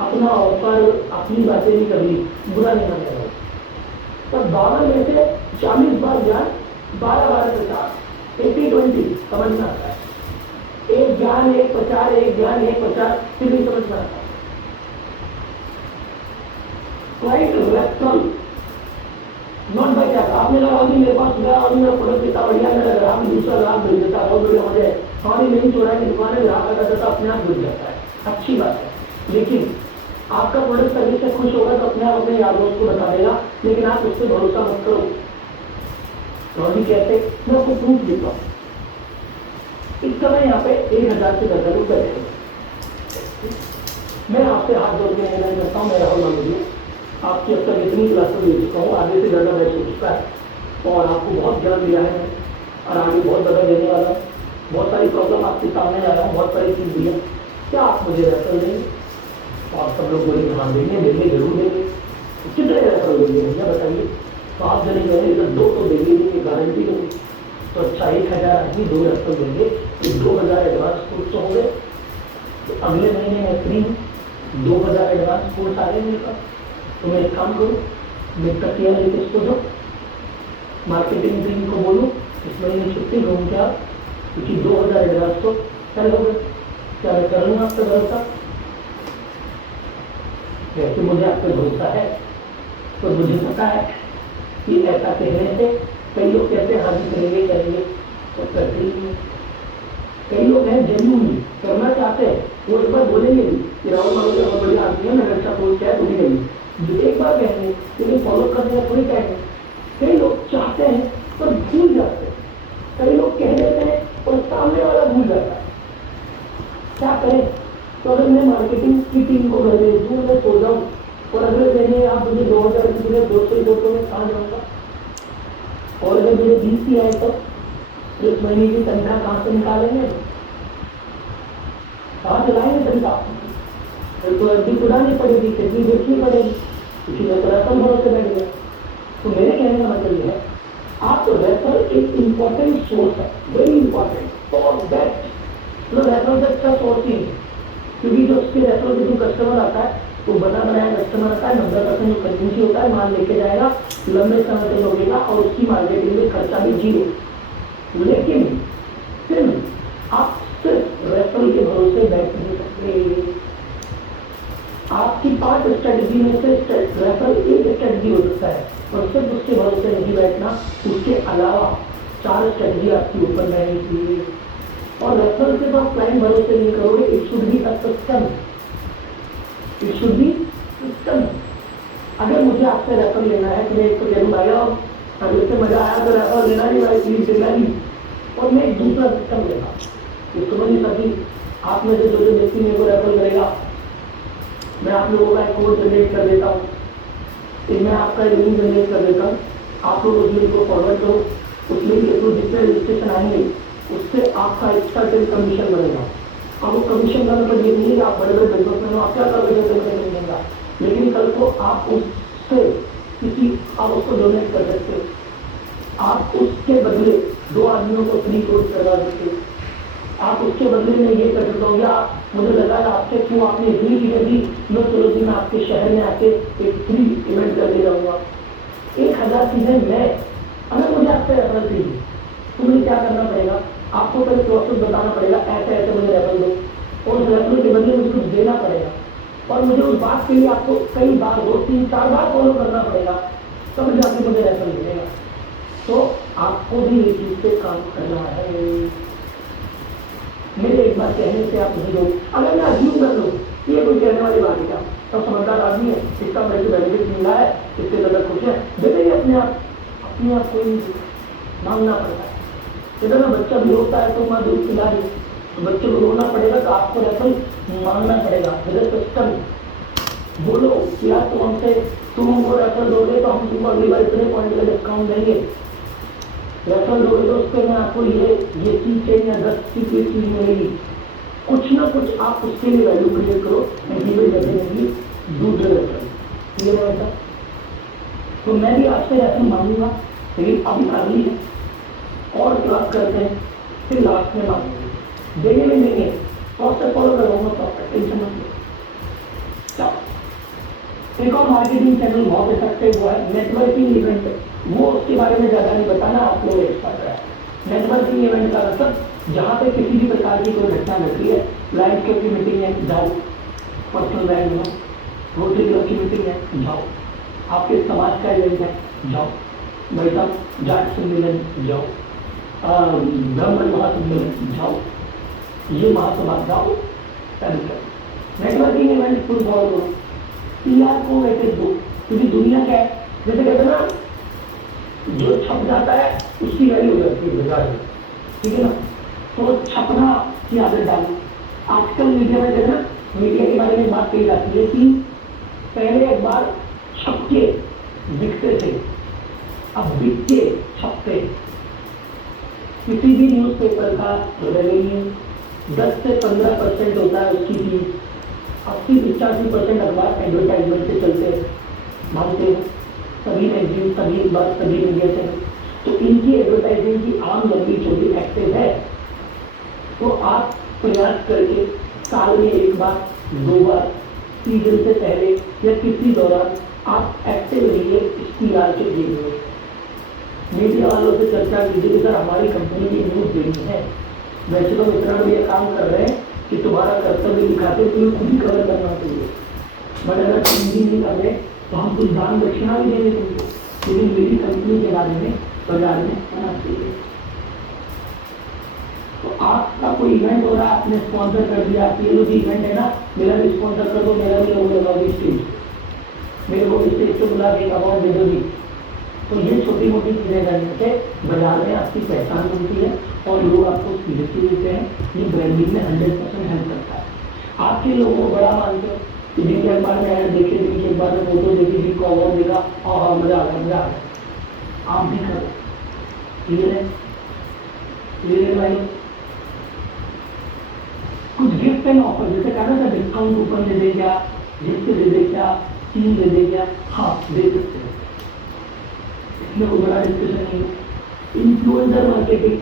अपना ऑफर, अपनी बातें नहीं कर ली, बुरा नहीं मानेगा। तो 52 में से 40 बार ज्ञान, 12-12 प्रचार, 80-20 समझना आता है। एक ज्ञान एक प्रचार, एक ज्ञान एक प्रचार, फिर भी समझना आता है। क्वाइट रेक्टल नॉट बाय क्या आपने लगा कि मेरे पास गया और मेरा प्रोडक्ट इतना बढ़िया नहीं लग रहा, दूसरा ग्राहक मिल जाता, बहुत बढ़िया हो जाए, हमारी नहीं चोरा की दुकान है, ग्राहक आ जाता अपने आप मिल जाता है, अच्छी बात है। लेकिन आपका प्रोडक्ट सर्विस से खुश होगा तो अपने आप अपने यार दोस्त को बता देगा, लेकिन आप उस पर भरोसा मत करो। तो अभी कहते मैं आपको प्रूफ देता हूँ। इस समय यहाँ पे 1000 से ज्यादा लोग बैठे हैं, मैं आपसे हाथ जोड़ के निवेदन करता हूँ, मैं राहुल मांगलिया आपकी अब तक इतनी क्लासेस ले चुका हूँ, आगे से ज़्यादा बैच हो चुका है और आपको बहुत ज्ञान दिया है और आगे बहुत ज़्यादा देने वाला हूँ। बहुत सारी प्रॉब्लम आपके सामने आ रहा हूँ, बहुत सारी चीज़ दिया, क्या आप मुझे रेफर देंगे? और सब लोग बोले हाँ देंगे जरूर देंगे। कितने रेफर देंगे भैया बताइए? तो आप जने मैंने इधर 2 तो देंगे नहीं, गारंटी दूँगी। तो अच्छा 1000 आदमी 2 रेफर देंगे, तो 2000 एडवांस कोर्स हो गए। तो अगले महीने मैं फ्री हूँ, 2000 एडवांस कोर्स आ रहे मेरे पास। तो मैं एक काम करूँ, मैं प्रक्रिया लेके इसको दो, मार्केटिंग टीम को बोलूँ इस महीने छुट्टी करूँ क्या, क्योंकि 2000 एडवांस तो कर लोगे। क्या मैं कर लूँगा आपका भरोसा? वैसे मुझे आप पे भरोसा है, तो मुझे पता है कि ऐसा कहने से कई लोग कहते हैं हाँ जी करेंगे, तो करते ही नहीं। कई लोग हैं जेन्युइनली करना चाहते हैं, वो एक बार बोलेंगे भी कि राहुल मांगलिया बहुत बड़ी आदमी है, मैंने अच्छा कोर्स किया है, तुम्हें करेंगे, एक बार कहेंगे लेकिन फॉलो करने का थोड़ी कहेंगे। कई लोग चाहते हैं पर भूल जाते हैं, कई लोग कह देते हैं और सामने वाला भूल जाता है। क्या करें? तो अगर मैं मार्केटिंग की टीम को घर भेज दूँ, मैं सो जाऊँ और अगले महीने आप मुझे 2000 की जगह 200 में कहाँ जाऊँगा? और अगर मेरे 20 ही आए तो इस महीने की तनख्वाह कहाँ से निकालेंगे? कहाँ से लाएंगे तनख्वाह? तो अभी उड़ानी पड़ेगी, कितनी बेचनी पड़ेगी, इसीलिए तो रकम भरोसे बैठ गया। तो मेरे कहने का मतलब यह है, आप तो रेफर एक इम्पॉर्टेंट सोर्स है, वेरी इंपॉर्टेंट और बेस्ट, मतलब रेफर से अच्छा सोर्स ही है, क्योंकि जो उसके रेफर से जो कस्टमर आता है वो बना बनाया कस्टमर आता है, 90% जो कंज्यूसी होता है माल लेके जाएगा, लंबे समय तक लगेगा और उसकी मार्केटिंग में खर्चा भी 0। लेकिन सिर्फ आप सिर्फ रेफरल के भरोसे बैठ नहीं सकते। आपकी 5 स्ट्रेटजी में से रेफरल एक स्ट्रेटजी हो सकता है और सिर्फ उसके भरोसे नहीं बैठना, उसके अलावा 4 स्ट्रेटजी आपकी ऊपर रहनी चाहिए। और रेफरल सिर्फ आप क्लाइंट भरोसे नहीं करोगे, it should be a system, it should be system. अगर मुझे आपसे रेफर लेना है तो मैं एक तो जरूर आया और अगर से मजा आया तो रेफर लेना ही भाई, प्लीज देना ही, और मैं एक दूसरा सिस्टम लेगा। इसको नहीं सभी आप में से जो व्यक्ति मेरे को रेफर करेगा, मैं आप लोगों का एक कोड जनरेट कर देता हूँ, मैं आपका एक लिंक जनरेट कर देता हूँ, आप लोग उस लिंक को फॉरवर्ड करो, उस लिंक के थ्रू जितने रजिस्ट्रेशन आएंगे उससे आपका एक्स्ट्रा 10 कमीशन बनेगा। अब वो कमीशन का मतलब ये नहीं है आप बड़े बड़े बिजनेसमैन हो, आप क्या कर रहे मिलेगा, लेकिन कल को आप उससे किसी आप उसको डोनेट कर सकते हो, आप उसके बदले 2 आदमियों को फ्री कोर्स करवा सकते हो, आप उसके बदले में ये कर सकते हो, या मुझे लगा आपसे क्यों आपने इतनी चीजें दी, लो चलो जी मैं आपके शहर में आके एक फ्री इवेंट कर दे जाऊँगा। 1000 चीजें मैं, अगर मुझे आपसे रेफरल चाहिए तो मुझे क्या करना पड़ेगा? आपको पहले प्रोसेस बताना पड़ेगा, ऐसे ऐसे मुझे रेफरल दो, और उस रेफरल के बदले मुझे कुछ देना पड़ेगा, और मुझे उस बात के लिए आपको कई बार 2, 3, 4 बार फॉलो करना पड़ेगा, तब जाके मुझे रेफरल मिलेगा। तो आपको भी ये चीज पे काम करना है। मेरे एक बार कहने से आप मुझे दो, अगर मैं अज्यूम कर लूँ ये कोई कहने वाली बात है क्या, तो समझदार आदमी है, इसका मेरे को बेनिफिट मिला है, इससे ज़्यादा खुश है, देखेंगे अपने आप कोई मांगना पड़ता है। इधर बच्चा भी होता है तो माँ दूध पिला रही, तो बच्चे को रोना पड़ेगा तो आपको रेफरल मांगना पड़ेगा। इधर सिस्टम बोलो कि यार तुम हमको रेफरल दोगे तो हम तुमको अगली बार इतने पॉइंट का डिस्काउंट देंगे, रेफरल दोगे तो उसके में आपको ये चीज चाहिए या 10 की चीज मिलेगी, कुछ ना कुछ आप उसके लिए वैल्यू क्रिएट करो, नहीं दूसरे रेफरल ये रहता। तो मैं भी आपसे रेफरल मांगूंगा, लेकिन अभी अगली है और क्लास करते हैं, फिर लास्ट में मांगेंगे, देने में नहीं है, प्रोसेस फॉलो करूँगा, प्रॉपर टेंशन मत लो। एक और मार्केटिंग चैनल बहुत इफेक्टिव हुआ है, नेटवर्किंग इवेंट, वो उसके बारे में ज़्यादा नहीं बताना, आप लोग एक्सपर्ट है। नेटवर्किंग इवेंट का मतलब जहाँ पे किसी भी प्रकार की कोई घटना घट रही है, लाइफ की मीटिंग है जाओ, पर्सनल बैंड में रोटरी क्लब की मीटिंग है जाओ, आपके समाज का इवेंट है जाओ, भाई साहब जाट सम्मेलन जाओ, ब्राह्मण महासम्मेलन जाओ, ये महासभा जाओ, नेटवर्किंग इवेंट फुल फॉलो करो, PR को वेटेज दो, क्योंकि दुनिया क्या है, जैसे कहते हैं ना जो छप जाता है उसकी वैल्यू हो जाती है बाजार में, ठीक है ना, तो छपना की आदत डालो। आजकल मीडिया में देखना मीडिया के बारे में बात कही जाती है कि पहले अखबार छपके बिकते थे, अब बिकते छपते। किसी भी न्यूज़पेपर का रेवेन्यू 10 से 15% होता है उसकी फीस, 80-85% अखबार एडवर्टाइजमेंट से चलते हैं, मानते हैं सभी मैगजीन, सभी अखबार, सभी मीडिया से। तो इनकी एडवर्टाइजिंग की आम लंबी चौड़ी एक्टिव है। तो आप प्रयास करके साल में एक बार, 2 बार, सीजन से पहले या किसी दौरान आप एक्टिव रहिए इस PR के गेम में। मीडिया वालों से चर्चा कीजिए कि सर हमारी कंपनी की न्यूज़ देनी है, वैसे तो इतना बढ़िया काम कर रहे हैं कि तुम्हारा कर्तव्य दिखाते हो, तुम्हें खुद ही कवर करना चाहिए, बट अगर तुम भी नहीं कर रहे तो हम कुछ दान दक्षिणा भी देंगे तुमको, लेकिन मेरी कंपनी के बारे में बाजार में आना चाहिए। तो आपका कोई इवेंट हो रहा है, आपने स्पॉन्सर कर दिया, ये जो इवेंट है ना, मेरा भी स्पॉन्सर कर दो, मेरा भी लोगो लगाओ स्टेज, मेरे को स्टेज पे बुला के अवार्ड दे दो जी। तो ये छोटी मोटी चीज़ें करने से बाजार में आपकी पहचान बनती है और लोग आपको सीरियसली लेते हैं। ये ब्रांडिंग में 100% हेल्प करता है। आपके लोगों को बड़ा मानते हो कि दिन के अखबार में ऐड देखे, दिन के अखबार में फोटो देखी, दिन को अवार्ड देखा, और मजा आ गया, मजा आ गया। आप भी करो, क्लियर है? क्लियर है भाई? कुछ गिफ्ट एंड ऑफर, जैसे कहा था डिस्काउंट कूपन दे दे क्या, गिफ्ट दे दे क्या, स्कीम दे दे क्या, हाँ दे सकते हैं, इसमें कोई बड़ा डिस्कशन नहीं है। इन्फ्लुएंसर मार्केटिंग,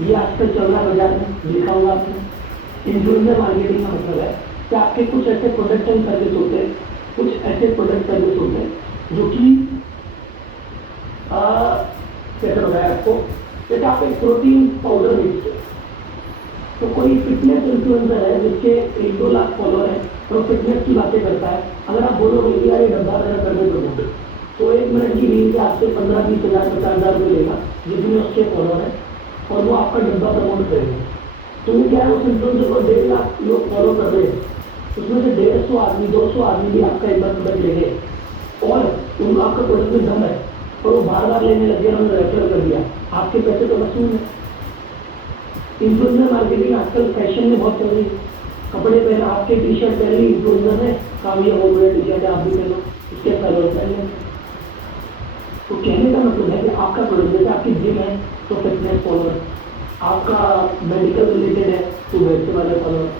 ये आजकल चल रहा है बाजार में, लिखा हुआ आपने। इन्फ्लुएंसर मार्केटिंग का मतलब है कि आपके कुछ ऐसे प्रोडक्ट एंड सर्विस होते हैं, कुछ ऐसे प्रोडक्ट सर्विस होते हैं जो कि कैसे बताया आपको, जैसे आप एक प्रोटीन पाउडर बेचते हैं, तो कोई फिटनेस इन्फ्लुएंसर है जिसके 1-2 लाख फॉलोअर है और वो फिटनेस की बातें करता है। अगर आप बोलोगे कि यार ये डब्बा मेरा कर दे तो 1 मिनट की रील के आपसे 15-20 हज़ार 50 हज़ार रुपये लेगा, जितने उसके फॉलोअर है, और वो आपका डब्बा प्रमोट करेंगे। तो वो क्या है, उस इन्फ्लुएंसर को 1.5 लाख लोग फॉलो कर रहे हैं, उसमें से 150 आदमी 200 आदमी भी आपका एक बार प्रोडक्ट लेंगे और उनको आपका प्रोडक्ट में दम है और वो बार बार लेने लगे और उन्होंने रेफर कर दिया, आपके पैसे तो वसूल है। इन्फ्लुएंसर मार्केटिंग आजकल फैशन में बहुत चल रही है। कपड़े पहने, आपके टी-शर्ट पहनी इन्फ्लुएंसर ने कहा भैया बहुत बड़े टी-शर्ट है, आप भी पहनो, उसके फॉलोअर पहन लें। तो कहने का मतलब है कि आपका प्रोडक्ट, जैसे आपकी जिम है तो फिटनेस फॉलोअर, आपका मेडिकल रिलेटेड है तो वैसे वाले फॉलोअर।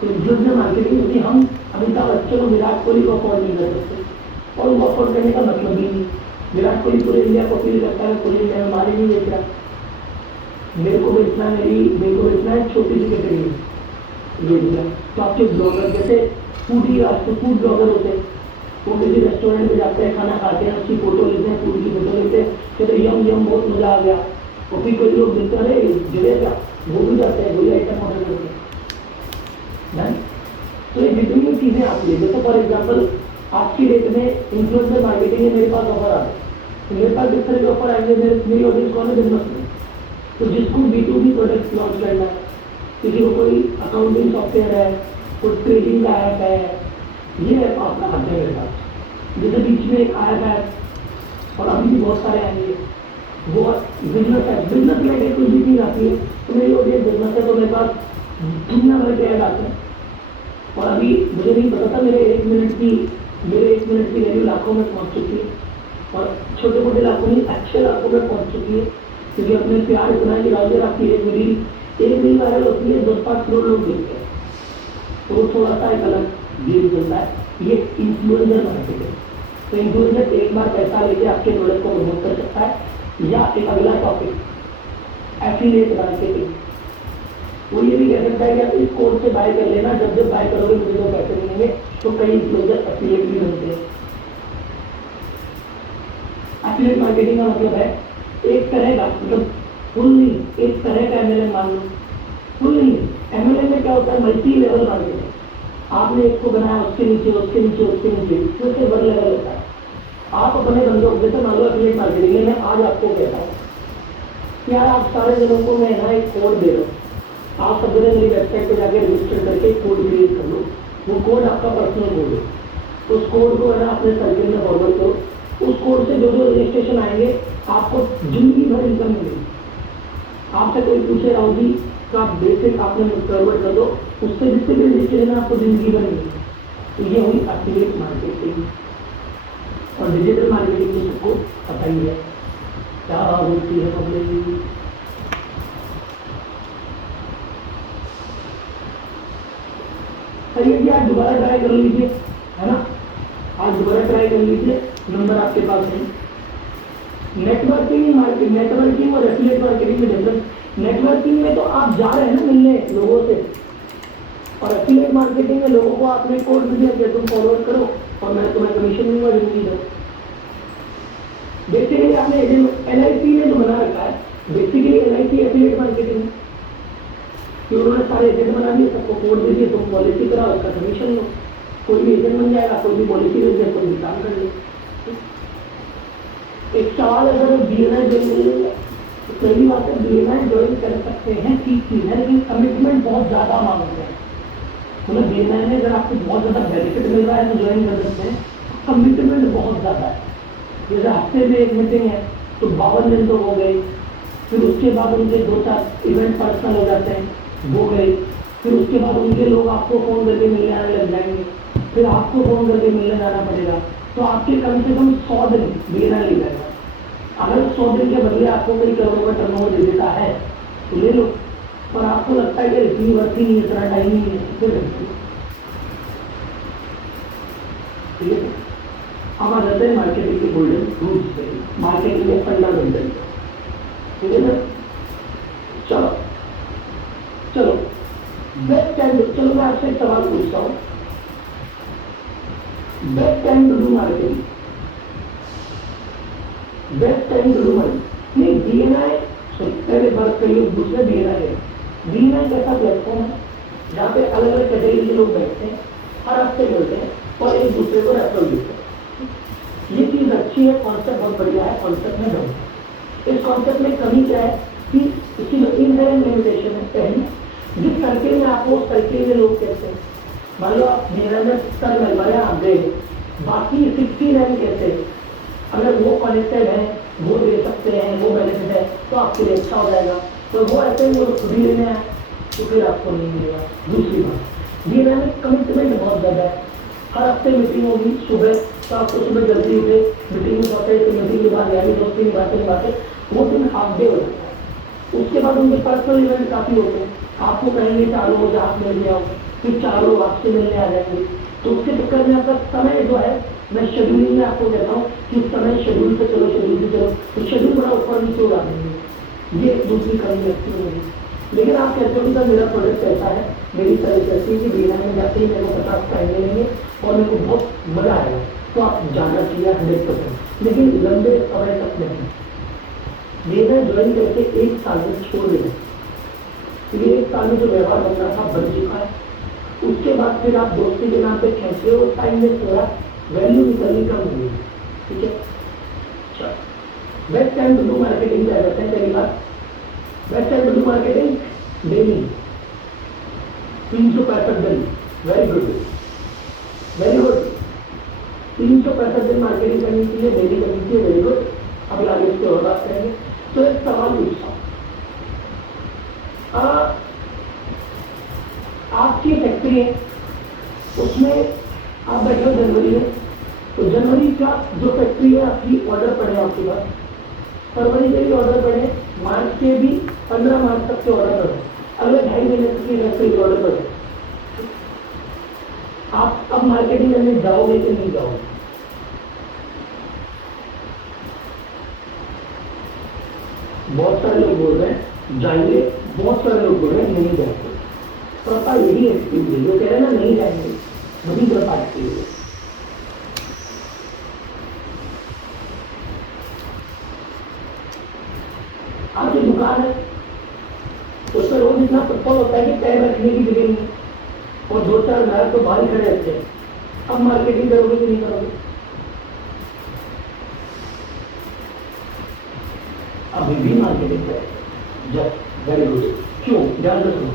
तो इन्फ्लुएंसर मार्केटिंग यदि हम अमिताभ बच्चन और विराट कोहली को अफोर्ड नहीं कर सकते, और वो अफोर्ड करने का मतलब ही नहीं। विराट कोहली पूरे इंडिया को अपील करता है, पूरे इंडिया में मारे नहीं देख रहा, मेरे को बेचना है छोटी सी कैटेगरी। तो आपके ब्लॉगर जैसे फूड ब्लॉगर होते हैं, वो किसी रेस्टोरेंट में जाते हैं, खाना खाते हैं, उसकी फोटो लेते हैं, फूड की फोटो लेते हैं, कहते यम बहुत मजा आ गया, और फिर कोई लोग मिलते हैं, अरे जलेगा, वो भी जाते हैं, वही आइटम ऑर्डर करते हैं। तो ये जितनी चीज़ें आती है, जैसे फॉर एग्जाम्पल आज की डेट में इन्फ्लुएंसर मार्केटिंग में मेरे पास ऑफर आ गए, तो मेरे पास जिस तरह के ऑफर आएंगे, मेरी ऑडियंस कौन है, बिजनेस में। तो जिसको B2B प्रोडक्ट लॉन्च करना है, किसी को कोई अकाउंटिंग सॉफ्टवेयर है, कोई ट्रेडिंग का ऐप है, ये ऐप आपका आते हैं मेरे पास। जैसे बीच में एक ऐप है और अभी भी बहुत सारे आएंगे, वो बिजनेस है, बिजनेस रिलेटेड कोई भी चीज़ आती है तो मेरी ऑडियंस बिजनेस है, तो मेरे पास दुनिया भर के ऐड आते हैं। और अभी मुझे नहीं पता था, मेरे 1 मिनट की वैल्यू लाखों में पहुँच चुकी है, और छोटे मोटे लाखों नहीं, अच्छे लाखों में पहुँच चुकी है, क्योंकि अपने प्यार इतना है कि राउंडर आपकी एक रील वायरल होती है, 10-5 करोड़ लोग देखते हैं, तो वो थोड़ा सा एक अलग गेम चलता है। ये इन्फ्लुएंसर मार्केटिंग है। तो इन्फ्लुएंसर एक बार पैसा लेके आपके प्रोडक्ट को प्रमोट कर सकता है। या एक अगला टॉपिक एफिलिएट मार्केटिंग, वो ये भी कह सकता है कि आप इस कोड से बाय कर लेना, जब बाय करोगे मुझे तो पैसे मिलेंगे। तो कई इन्फ्लुएंसर एफिलिएट भी बनते हैं। एफिलिएट मार्केटिंग का मतलब है एक तरह का, मतलब फुल नहीं, एक तरह का MLM मान लो, फुल नहीं। MLM में क्या होता है, मल्टी लेवल मार्केटिंग, आपने एक को बनाया, उसके नीचे फिर से वन लेवल होता है। आप अपने बंदों, जैसे मान लो एफिलिएट मार्केटिंग में मैं आज आपको कहता हूँ कि यार आप सारे जनों को मैं ना एक कोड दे रहा हूँ, आप सब जने मेरी वेबसाइट पे जाके रजिस्टर करके कोड क्रिएट कर लो, वो कोड आपका पर्सनल कोड है, उस कोड को है ना अपने सर्किल में फॉरवर्ड करो, उस कोड से जो रजिस्ट्रेशन आएंगे आपको जिंदगी भर इनकम मिलेगी। आपसे कोई पूछे राहुल जी तो आप बेसिक आपने कन्वर्ट कर दो, उससे जिससे भी डिजिटल में आपको जिंदगी बनेगी। तो ये हुई एफिलिएट मार्केटिंग। और डिजिटल मार्केटिंग तो सबको पता ही है क्या होती है पब्लिक। चलिए जी आज दोबारा ट्राई कर लीजिए, है ना, आज दोबारा ट्राई कर लीजिए, नंबर आपके पास है। नेटवर्किंग मार्केटिंग, नेटवर्किंग और एफिलिएट मार्केटिंग में डिफरेंस, नेटवर्किंग में तो आप जा रहे हैं ना मिलने लोगों से, और एफिलिएट मार्केटिंग में लोगों को आपने कोड दिया कि तुम फॉरवर्ड करो और मैं तुम्हें कमीशन दूंगा जिंदगी दो। बेसिकली आपने LIC ने जो बना रखा है, बेसिकली LIC एफिलिएट मार्केटिंग कि उन्होंने सारे एजेंट बना दिए, सबको कोड दे दिए, तुम पॉलिसी कराओ, उसका कमीशन लो, कोई भी एजेंट बन जाएगा, कोई भी पॉलिसी दे दिया, कोई भी काम कर ले। एक सवाल अगर BNI ज्वाइन तो पहली बात है BNI ज्वाइन कर सकते हैं, ठीक चीज है, लेकिन कमिटमेंट बहुत ज्यादा मांगते हैं। मतलब BNI में अगर आपको बहुत ज्यादा बेनिफिट मिल रहा है तो ज्वाइन कर सकते हैं, कमिटमेंट बहुत ज्यादा है। जैसे हफ्ते में एक मीटिंग है तो 52 दिन तो हो गए, फिर उसके बाद उनके 2-4 इवेंट पर्सनल हो जाते हैं, वो गए, फिर उसके बाद उनके लोग आपको फोन करके मिलने आने लग जाएंगे, फिर आपको फोन करके मिलने जाना पड़ेगा, तो आपके कम से कम 100 दिन BNI ले जाएगा। अगर 100 दिन के बदले आपको कई करोड़ों का टर्नओवर दे देता है तो ले लो, पर आपको लगता है कि इतनी वर्थ ही नहीं, इतना टाइम ही नहीं है, फिर ठीक है। अब आ जाते हैं मार्केटिंग के गोल्डन रूल्स पे, मार्केटिंग के फंडामेंटल, ठीक है ना। चलो चलो बेस्ट टाइम, चलो मैं आपसे एक सवाल पूछता हूँ, best time to do marketing, best time to do marketing. नहीं BNI, पहले बात करिए, दूसरे BNI है। BNI कैसा प्लेटफॉर्म है जहाँ पे अलग अलग कैटेगरी के लोग बैठते हैं, हर हफ्ते मिलते हैं और एक दूसरे को रेफरल देते हैं। ये चीज अच्छी है, कॉन्सेप्ट बहुत बढ़िया है, कॉन्सेप्ट में दम। इस कॉन्सेप्ट में कमी क्या है कि इसकी इनहेरेंट लिमिटेशन है। पहली, जिस सर्किल में आपको उस सर्किल के लोग कहते हैं, मान लो आप BNI में 70 मेंबर है, आप गए, बाकी 69 कहते हैं, अगर वो कनेक्टेड है, वो दे सकते हैं, वो बेनिफिट है तो आपके लिए अच्छा हो जाएगा। तो वो ऐसे ही वो खुद ही लेने आए तो फिर आपको नहीं मिलेगा। दूसरी बात, BNI में कमिटमेंट बहुत ज़्यादा है, हर हफ्ते मीटिंग होगी सुबह, तो आपको सुबह जल्दी उठे, मीटिंग में पहुंचे, तो मीटिंग के बाद यानी 2-3 बातें वो दिन हाफ डे हो जाता है। उसके बाद उनके पर्सनल इवेंट काफ़ी होते हैं, आपको कहेंगे 4 रोज आप मिल जाओ, फिर 4 लोग आपसे मिलने आ जाएंगे, तो उसके चक्कर में आपका समय जो है, मैं शेड्यूलिंग में आपको कहता हूँ कि उस समय शेड्यूल पे चलो, तो शेड्यूल बड़ा ऊपर नीचे उड़ा देंगे, ये दूसरी कमी लगती है। लेकिन आप कहते हो कि सर मेरा प्रोडक्ट ऐसा है, मेरी सर्विस ऐसी है कि BNI में जाते ही मेरे को 50 टाइम मिलेंगे और मेरे को बहुत मजा आएगा, तो आप जाना चाहिए 100%, लेकिन लंबे समय तक नहीं। BNI ज्वाइन करके 1 साल में छोड़ देना, ये 1 साल में जो व्यवहार बनना था बन चुका है, उसके बाद फिर आप दोस्ती के नाम पे खेलते हो, टाइम में थोड़ा वैल्यू निकलनी कम होगी, ठीक है। चलो best time to do marketing क्या कहते हैं, पहली बात best time to do marketing daily 365 दिन, वेरी गुड वेरी गुड, 365 दिन मार्केटिंग करनी चाहिए, डेली करनी चाहिए, वेरी गुड। अभी आगे इस पर और बात करेंगे। तो एक सवाल पूछता हूँ, आपकी फैक्ट्री है, उसमें आप बैठे हो जनवरी में, तो जनवरी का जो फैक्ट्री है आपकी ऑर्डर पड़े आपके पास, फरवरी के भी ऑर्डर पड़े, मार्च के भी, 15 मार्च तक के ऑर्डर पड़े, अगले 2.5 महीने तक की फैक्ट्री के ऑर्डर पड़े, आप अब मार्केटिंग करने जाओगे कि नहीं जाओगे? बहुत सारे लोग बोल रहे हैं जाएंगे, बहुत सारे लोग बोल रहे हैं नहीं जाएंगे। कृपा यही एक्टिव है, जो कह रहे हैं ना नहीं जाएंगे, वही कृपा एक्टिव है। आपकी दुकान है तो उसमें रोज इतना फुटफॉल होता है कि पैर रखने की जगह नहीं, और 2-4 ग्राहक तो बाहर खड़े रहते हैं, अब मार्केटिंग करोगे कि नहीं करोगे? अभी भी मार्केटिंग करें जब वेरी गुड, क्यों ध्यान से सुनो,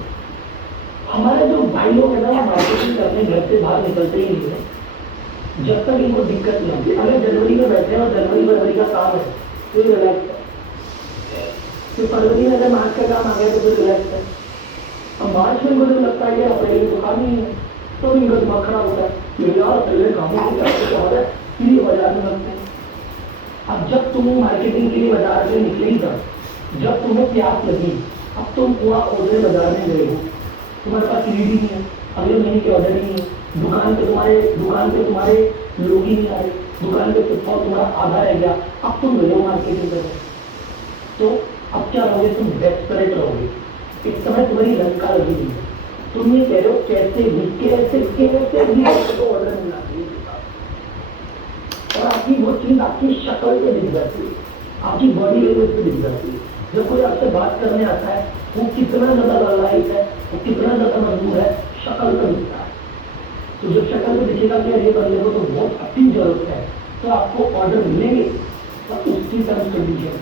हमारे जो भाई लोग है ना वो मार्केटिंग करने घर से बाहर निकलते ही नहीं है जब तक इनको दिक्कत नहीं होती। अगर जनवरी में बैठे हैं और जनवरी का काम है तो रिलैक्स है, तो फरवरी में अगर मार्च का काम आ गया तो फिर रिलैक्स है, अब मार्च में मुझे लगता है कि अप्रैल तो खानी है, तो इनका दिमाग खराब होता है, मेरे यार अप्रैल कामों के क्या हो रहा है, फिर बाजार में लगते हैं। अब जब तुम मार्केटिंग के लिए बाजार में निकली तब, जब तुम्हें प्यास लगी, अब तुम पूरा ऑर्डर बाजार में गए हो, तुम्हारे पास लीड ही नहीं है, अगले महीने के ऑर्डर ही नहीं है, दुकान पे तुम्हारे लोग ही नहीं आ रहे, दुकान पे फुटफॉल तुम्हारा आधा रह गया, अब तुम गए हो मार्केटिंग करने, तो अब क्या रहोगे, तुम डेस्परेट रहोगे। इस समय तुम्हारी लंका लगी हुई है, तुम ये कह रहे हो कैसे भी तो ऑर्डर मिलना चाहिए, और आपकी वो चीज आपकी शक्ल पे दिख जाती है, आपकी बॉडी लैंग्वेज पे दिख जाती है। जब कोई आपसे बात करने आता है, वो कितना ज्यादा ललायित है, वो कितना ज्यादा मजबूर है, शक्ल पे दिखता है। तो जब शक्ल पे दिखेगा कि ये बंदे को तो बहुत अपनी जरूरत है, तो आपको ऑर्डर मिलेंगे, तो उसकी टर्म्स कंडीशन।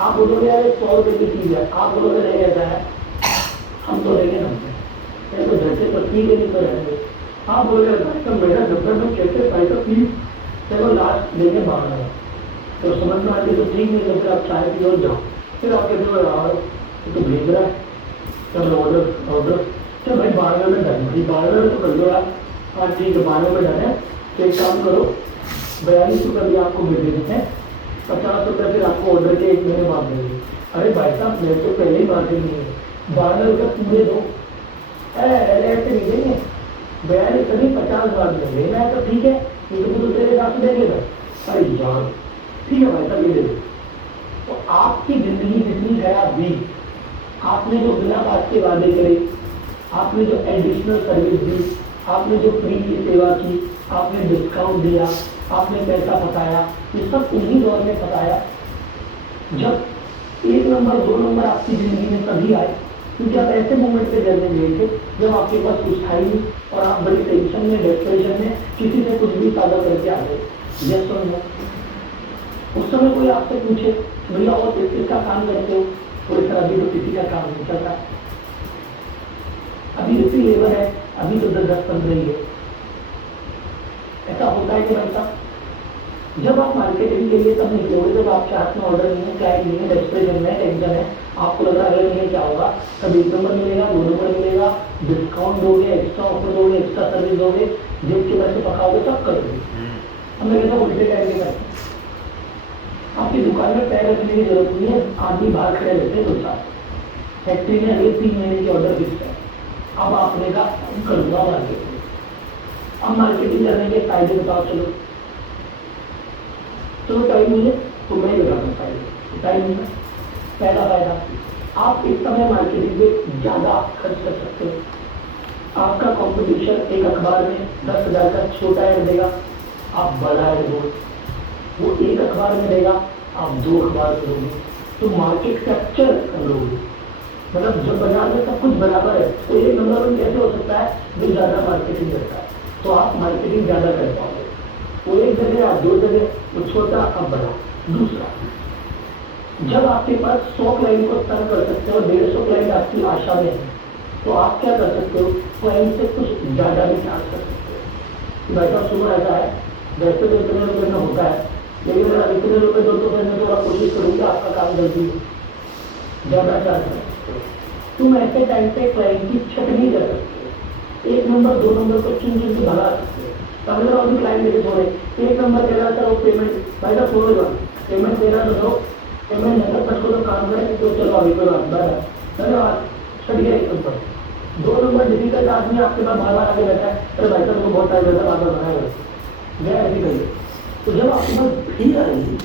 आप बोलोगे यार 100 रुपये की चीज है, आप बोलोगे नहीं रहता है, हम तो रहेंगे 90, तो घर से पत्नी के नहीं तो रहेंगे। आप बोलोगे मेरा 90 में कैसे पैसा प्लीज, चलो लास्ट देंगे 12, तो समझ में आती तो ठीक नहीं, तो फिर आप चाय पी और जाओ, फिर आप कहते हो यार तो भेज रहा है, चलो ऑर्डर चलो भाई 12 में डन, भाई 12 में तो कर लो यार, हाँ ठीक है 12 में डन है, तो एक काम करो 42 रुपये भी आपको भेज देते हैं, 50 रुपये फिर आपको ऑर्डर के 1 महीने बाद देंगे। अरे भाई साहब मेरे तो पहले ही बात नहीं है, 12 रुपये पूरे दो, ऐसे नहीं देंगे, 42 कभी 50 बाद देंगे, मैं तो ठीक है तो तेरे हिसाब से देंगे भाई, अरे यार ठीक है भाई साहब ये दे दो। तो आपकी जिंदगी जितनी है अभी, आपने जो बिना बात के वादे करे, आपने जो एडिशनल सर्विस दी, आपने जो फ्री की सेवा की, आपने डिस्काउंट दिया, आपने पैसा फंसाया, ये सब उन्हीं दौर में फंसाया जब 1 नंबर 2 नंबर आपकी जिंदगी में तभी आए, क्योंकि आप ऐसे मोमेंट पे जलने गए थे जब आपके पास कुछ था ही नहीं, और आप बड़ी टेंशन में डिप्रेशन में किसी से कुछ भी साझा करके आ गए। यस और नो? उस समय कोई आपसे पूछे भैया और किसका काम करते हो, कोई सर अभी तो किसी का काम नहीं चल रहा, अभी इसी लेवल है, अभी तो 10-15 ही है। ऐसा होता है कि भाई साहब जब आप मार्केटिंग के लिए तब निकलोगे जब आपके हाथ में ऑर्डर नहीं है, क्लाइंट नहीं है, डेस्परेशन में टेंशन है, आपको लग रहा है नहीं क्या होगा, कभी 1 नंबर मिलेगा, 2 नंबर मिलेगा, डिस्काउंट दोगे, एक्स्ट्रा ऑफर दोगे, एक्स्ट्रा सर्विस दोगे, जेब के पैसे पकाओगे, सब करोगे। हम मैं कहता हूँ उल्टे टाइम के करते, आपकी दुकान में पैर रखने की जरूरत नहीं है, आदमी बाहर खड़े रहते हैं 2-4, फैक्ट्री में अगले 3 महीने के ऑर्डर फिक्स है। अब आपने कहा करूँगा मार्केटिंग, अब मार्केटिंग करने के फायदे बताओ, चलो टाइम नहीं है तो मैं लगा फायदे, टाइम नहीं है, पहला फायदा आप इस समय मार्केटिंग में ज़्यादा खर्च कर सकते हो। आपका कंपटीशन एक अखबार में 10,000 का छोटा ऐड देगा, आप बड़ा ऐड दो, वो एक अखबार में देगा, आप 2 अखबार में दोगे, तो मार्केट कैप्चर कर लोगे। मतलब जब बाजार में सब कुछ बराबर है तो 1 नंबर में कैसे हो सकता है जो ज़्यादा मार्केटिंग करता है, तो आप मार्केटिंग ज़्यादा कर पाओगे। वो एक जगह आप 2 जगह, वो छोटा आप बड़ा। दूसरा, जब आपके पास 100 क्लाइंट को सर्व कर सकते हो, 150 क्लाइंट आपकी आशा में है, तो आप क्या कर सकते हो, क्लाइंट से कुछ ज़्यादा भी चार्ज कर सकते हो। भाई साहब सुबह ऐसा है, वैसे तो इतने रुपये में होता है, लेकिन अगर इतने रुपये दो तो मैं थोड़ा कोशिश करूँगी आपका काम जल्दी हो, ज़्यादा चार्ज कर सकते हो। तुम ऐसे टाइम पे क्लाइंट की छटनी कर सकते हो, 1 नंबर 2 नंबर को चुन चुन के भगा सकते हो। अगर और भी क्लाइंट लेके छोड़े, 1 नंबर दे रहा था वो पेमेंट, भाई साहब छोड़ो जाओ, पेमेंट दे रहा तो दो, पेमेंट नगर तक को तो काम करें, तो चलो अभी कोई बात बाय, धन्यवाद, छट गया 1 नंबर। 2 नंबर डिफिकल्ट आदमी आपके पास बार-बार आके बैठा है, अरे भाई साहब वो बहुत टाइम रहता है, बार-बार बनाया गया ऐसी करिए। तो जब आपके पास भीड़ आएगी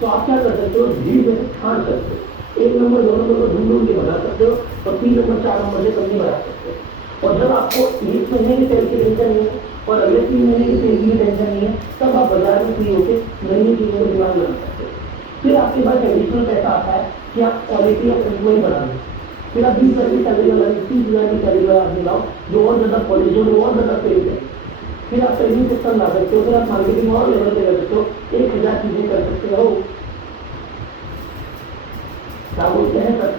तो आप क्या कर सकते हो, भीड़ में से छांट सकते हो, 1 नंबर 2 नंबर को ढूंढ के बढ़ा सकते हो, और 3 नंबर 4 नंबर से कम नहीं बढ़ा सकते। और जब आपको 1 महीने की सेल की टेंशन नहीं है और अगले 3 महीने की सेल की टेंशन नहीं है, तब आप बाजार में फ्री होकर नई चीज़ों को दिमाग लगा सकते हो। फिर आपके पास एडिशनल पैसा आता है कि आप क्वालिटी ऑफ एम्प्लॉय बढ़ा लो, फिर आप 20,000 की सैलरी वाला 30,000 की सैलरी वाला आदमी लाओ जो और ज़्यादा पॉलिश हो, और ज़्यादा सेल है, फिर आप ट्रेनिंग सिस्टम ला सकते हो, फिर आप मार्केटिंग और लेवल पे कर सकते हो, 1,000 चीज़ें कर सकते हो। क्या बोलते हैं सर?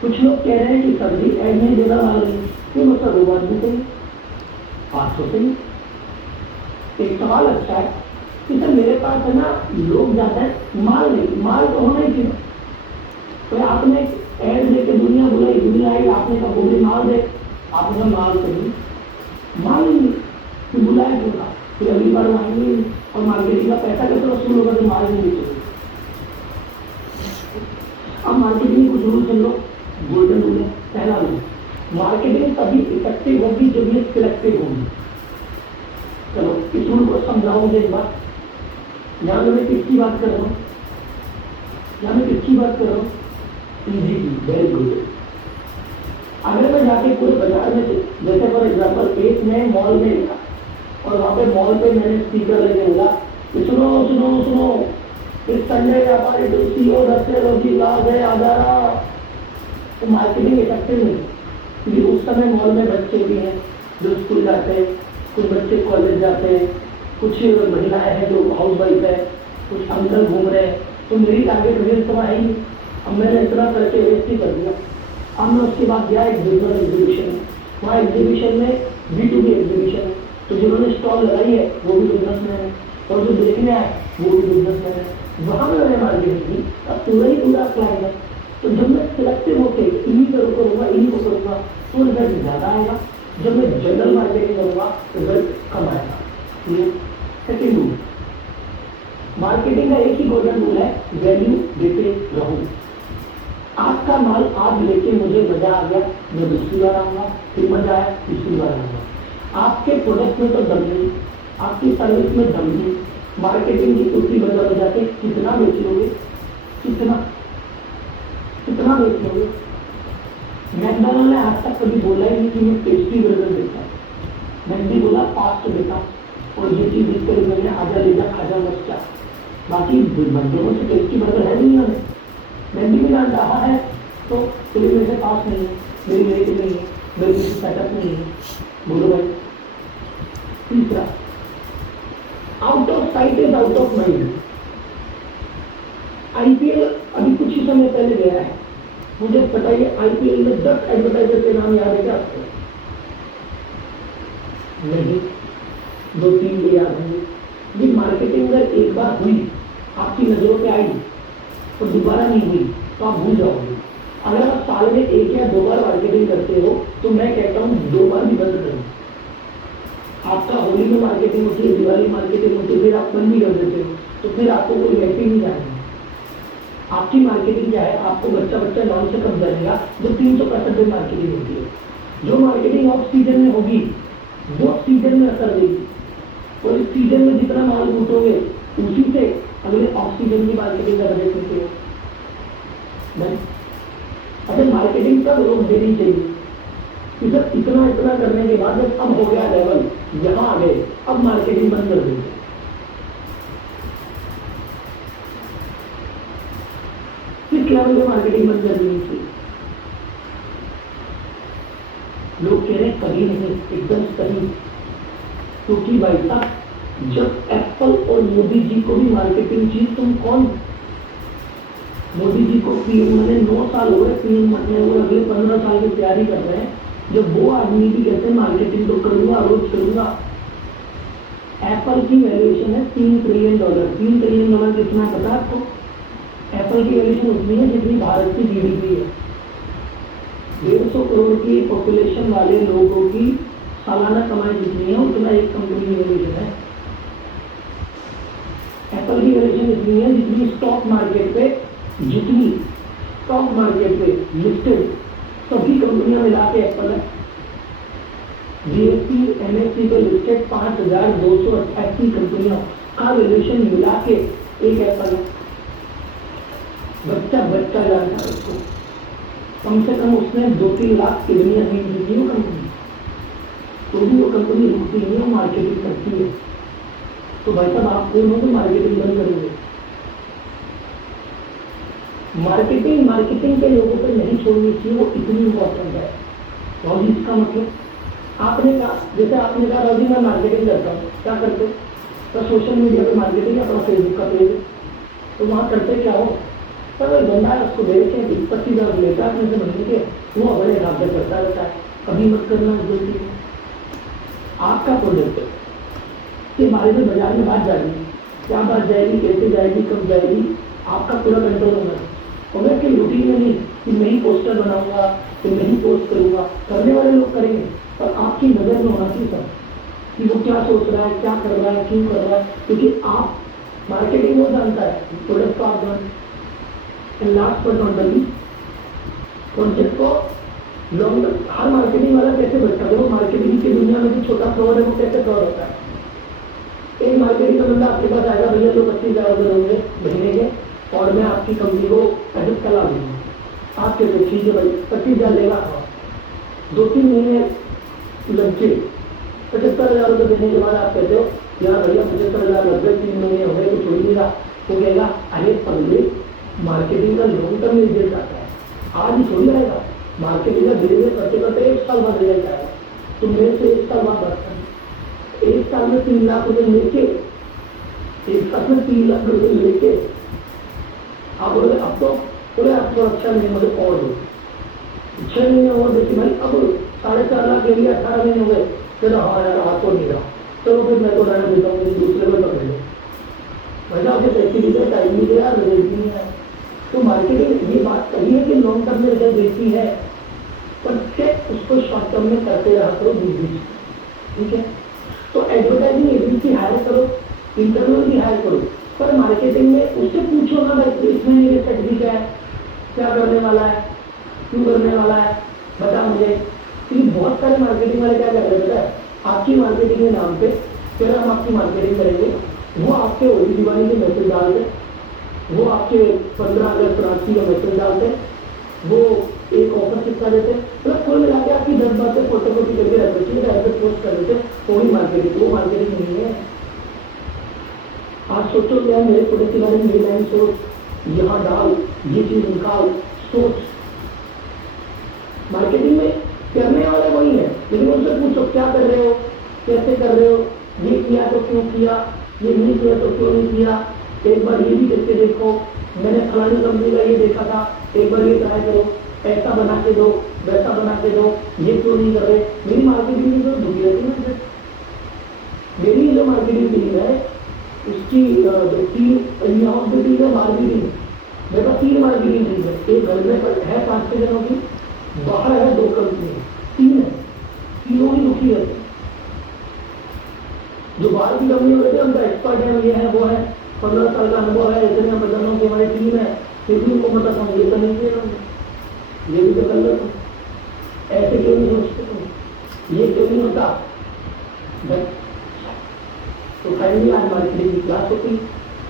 कुछ लोग कह रहे हैं कि सर जी ऐड नहीं देना माल नहीं, क्यों मतलब 2 आदमी से 500 से ही। एक सवाल अच्छा है कि सर मेरे पास है ना लोग ज़्यादा है, माल नहीं, माल तो होना ही चाहिए। तो आपने ऐड देके दुनिया बुलाई, दुनिया आई, आपने कहा गोभी माल दे, आपने कहा माल चाहिए, माल नहीं फिर बुलाया क्यों था, फिर अगली बार आएंगे और मार्केटिंग का पैसा कैसे वसूल होगा तो माल नहीं बेचोगे। अब मार्केटिंग कुछ रूल सुन लो, गोल्डन रूल है। पहला रूल, मार्केटिंग तभी इफेक्टिव होगी जब ये सिलेक्टिव होगी। चलो इस रूल को समझाऊंगे एक बार। यहाँ मैं किसकी बात कर रहा हूँ, यहाँ मैं किसकी बात कर रहा हूँ, इजी की, वेरी गुड। अगर मैं जाके पूरे बाजार में, जैसे फॉर एग्जाम्पल एक मैं मॉल में गया और वहाँ पे मॉल पे मैंने स्पीकर लेके बोला कि सुनो सुनो सुनो, इस संडे व्यापारी सीओ 10 से रोजी लाभ है आधारा, तो मार्केटिंग इफेक्टिव नहीं, क्योंकि उस समय मॉल में बच्चे भी हैं जो स्कूल जाते हैं, कुछ बच्चे कॉलेज जाते हैं, कुछ महिलाएं हैं जो हाउस वाइफ है, कुछ अंकल घूम रहे हैं, तो मेरी टारगेट ऑडियंस तो आएगी। अब मैंने इतना करके वेस्ट ही कर दिया। अब मैं उसके बाद गया एक बिजनेस एग्जीबिशन में, वहाँ एग्जीबिशन में B2B एग्जीबिशन है, तो जिन्होंने स्टॉल लगाई है वो भी बिजनेसमैन है और जो देखने आए वो भी बिजनेसमैन है। वहाँ में मैंने मार्केटिंग की, अब पूरा ही पूरा क्लाइंट है। तो जब मैं सिलेक्टिव होकर इन्हीं करूँगा इन्हीं को करूँगा तो रिजल्ट ज़्यादा आएगा। जब मैं जनरल मार्केटिंग करूँगा रिजल्ट कम आएगा। ये सेकेंड रूल, मार्केटिंग का एक ही गोल्डन रूल है, वैल्यू देते रहो। आपका माल आज लेके मुझे मजा आ गया, मैं दूसरी बार आऊँगा, फिर मजा आया तीसरी बार आऊँगा। आपके प्रोडक्ट में तो दम नहीं, आपकी सर्विस में दम नहीं, मार्केटिंग की कुर्सी बजा के कितना बेचोगे, कितना कितना बेचोगे। मैकडॉनल्ड ने आज तक कभी बोला ही नहीं कि मैं टेस्टी बर्गर देता हूँ, मैंने बोला फास्ट देता, और ये चीज़ देख कर मैंने आजा ले जा खाजा मस्त क्या, बाकी बंदरों से टेस्टी बर्गर है दुनिया में। मैंने भी जान रहा है तो फिर मेरे पास नहीं है, मेरी रेट नहीं है, मेरी किसी सेटअप नहीं है, बोलो भाई। तीसरा, out of site is out of mind. IPL अभी कुछ ही समय पहले गया है, मुझे बताइए IPL में 10 एडवर्टाइजर के नाम याद है क्या आपको? नहीं, 2-3 भी याद होंगे। ये मार्केटिंग अगर एक बार हुई, आपकी नजरों पे आई तो दोबारा नहीं हुई तो आप भूल जाओगे। अगर आप साल में 1 या 2 बार मार्केटिंग करते हो तो मैं कहता हूँ 2 बार भी बंद करो। आपका होली में मार्केटिंग होती है, दिवाली मार्केटिंग होती है, फिर आप बंद भी कर देते हो तो फिर आपको कोई व्यक्ति नहीं जाएगा। आपकी मार्केटिंग क्या है, आपको बच्चा नाम से कब जाएगा, जो 365 दिन मार्केटिंग होती है। जो मार्केटिंग ऑफ सीजन में होगी वो सीजन में असर देगी, और इस सीजन में जितना माल लूटोगे उसी से अगले ऑफ सीजन की मार्केटिंग का बजट मिलती है। अच्छा, मार्केटिंग कब रोक देनी चाहिए? इतना करने के बाद जब अब हो गया लेवल, यहाँ आ गए, अब मार्केटिंग बंद कर देंगे। किस लेवल पे मार्केटिंग बंद कर देनी चाहिए? लोग कह रहे हैं कभी नहीं, एकदम सही, क्योंकि भाई साहब जब एप्पल और मोदी जी को भी मार्केटिंग चीज, तुम कौन? मोदी जी को पीएम बने 9 साल हो गए, पीएम बनने हुए अगले 15 साल की तैयारी कर रहे हैं, जब वो आदमी भी कहते हैं मार्केटिंग तो करूंगा, रोज करूंगा। एप्पल की वैल्यूएशन है $3 ट्रिलियन। $3 ट्रिलियन कितना पता है आपको? एप्पल की वैल्यूएशन उतनी है जितनी भारत की GDP है। 150 करोड़ की पॉपुलेशन वाले लोगों की सालाना कमाई जितनी है उतना एक कंपनी की वैल्यूएशन है। एप्पल की वैल्यूएशन इतनी है जितनी स्टॉक मार्केट पे, जितनी स्टॉक मार्केट पे लिस्टेड सभी कंपनियां मिला के एप्पल है। BSE NSE पे लिस्टेड 5288 कंपनियों का वैल्यूएशन मिला के एक एप्पल है। बच्चा जानता है उसको, कम से कम उसने 2-3 लाख किडनियां खरीद ली थी वो कंपनी, तो भी वो कंपनी रुकती नहीं है, मार्केटिंग करती है। तो भाई साहब आप कौन हो तो मार्केटिंग बंद करेंगे? मार्केटिंग के लोगों पर नहीं छोड़नी चाहिए, वो इतनी इम्पोर्टेंट है। और इसका मतलब आपने कहा, जैसे आपने कहा राजी मैं मार्केटिंग करता हूँ, क्या करते? तो सोशल मीडिया पे मार्केटिंग, अपना फेसबुक का पेज, तो वहाँ करते क्या हो, तो वही बंदा है उसको देखे 25,000 लेता अपने से महीने के, वो अपने हिसाब से करता रहता है। कभी मत करना जल्दी। आपका प्रोडक्ट के बारे में बाजार में बात जाएगी, क्या बात जाएगी, कैसे जाएगी, कब जाएगी, आपका पूरा कंट्रोल होना है। और मैं अपनी रूटीन में नहीं कि मैं ही पोस्टर बनाऊंगा, फिर मैं ही पोस्ट करूंगा, करने वाले लोग करेंगे, पर आपकी नजर में होना चाहिए सब कि वो क्या सोच रहा है, क्या कर रहा है, क्यों कर रहा है, क्योंकि आप मार्केटिंग वो जानता है प्रोडक्ट का आप। And last but not the least, concept को लॉन्ग हर मार्केटिंग वाला कैसे बचता है, वो मार्केटिंग की दुनिया में जो छोटा फ्रॉड है वो कैसे फ्रॉड होता है। एक मार्केटिंग का बंदा आपके पास आएगा, भैया लोग 25,000 होंगे महीने के और मैं आपकी कंपनी को एडिट करा दूंगा। आप कहते ठीक है भाई 25,000 लेगा, 2-3 महीने लग के 75,000 रुपये देने के बाद आप कहते हो यार भैया 75,000 लग गए, 3 महीने हो गए, कुछ हो ही नहीं रहा। वो कहेगा अरे पहले मार्केटिंग का लॉन्ग टर्म रिजल्ट आता है, आज ही थोड़ी आएगा। मार्केटिंग का धीरे धीरे करते करते 1 साल बाद रिजल्ट आएगा, तो मेरे से 1 साल बाद बढ़ता है। 1 साल में 3 लाख रुपए लेके, 1 साल में 3 लाख रुपए लेके आप बोले अब तो बोले आप थोड़ा अच्छा नहीं, मुझे और दो 6 महीने और देखिए भाई, अब 4.5 लाख ले लिया, 18 महीने हो गए, फिर हाँ यार आपको नहीं रहा, चलो फिर मैं तो रहने देता हूँ, दूसरे को पकड़ लो। वैसे आपके पैसे भी दे, टाइम भी दिया, रिजल्ट भी नहीं आया। तो मार्केटिंग ये बात सही है कि लॉन्ग टर्म में रिजल्ट देती है, पर चेक उसको शॉर्ट टर्म में करते रहा करो बीच। ठीक है, तो एडवर्टाइजिंग एजेंसी हायर करो, इंटरव्यू भी हायर करो, पर मार्केटिंग में उससे पूछो ना भाई इसमें मेरे स्ट्रेटजी क्या है, क्या करने वाला है, क्यों करने वाला है, बता मुझे। क्योंकि बहुत सारे मार्केटिंग वाले क्या कर रहे हैं पता है, आपकी मार्केटिंग के नाम पे फिर हम आपकी मार्केटिंग करेंगे, वो आपके होली दिवाली के मैसेज डालते, वो आपके 15 अगस्त राशि का मैसेज डालते, वो एक ऑफर कितना देते, मतलब कुल मिला के आपकी 10 बातें फोटो कॉपी करके रखते चाहिए, ऐसे पोस्ट कर देते, कोई मार्केटिंग, वो मार्केटिंग नहीं है। आज सोचो क्या मेरे प्रोडक्ट के बारे में, ये लाइन सोच, यहाँ डाल, ये चीज निकाल, सोच। मार्केटिंग में करने वाले वही है, लेकिन उनसे पूछो क्या कर रहे हो, कैसे कर रहे हो, ये किया तो क्यों किया, ये नहीं किया तो क्यों नहीं किया, एक बार ये भी करके देखो, मैंने फलानी कंपनी का ये देखा था, एक बार ये ट्राई करो, ऐसा बना के दो, वैसा बना के दो, ये क्यों नहीं कर रहे। मेरी मार्केटिंग की जो दुनिया थी, मेरी जो मार्केटिंग टीम है उसकी जो टीम टीम है मार्केटिंग, मेरे पास 3 मार्केटिंग टीम है, एक घर में है 5-6 जनों की, बाहर है 2 कंपनी, 3 है, तीनों ही दुखी रहते। जो बाहर की कंपनी होते हैं उनका एक्सपर्ट है, ये है वो है, 15 साल का अनुभव है, इतने बंदों की हमारी टीम है, फिर भी उनको पता था ये तो नहीं किया, ये भी तो कर लो तुम, ऐसे क्यों नहीं सोचते तुम, ये क्यों नहीं होता। तो फाइनली आज मार्केटिंग की क्लास होती,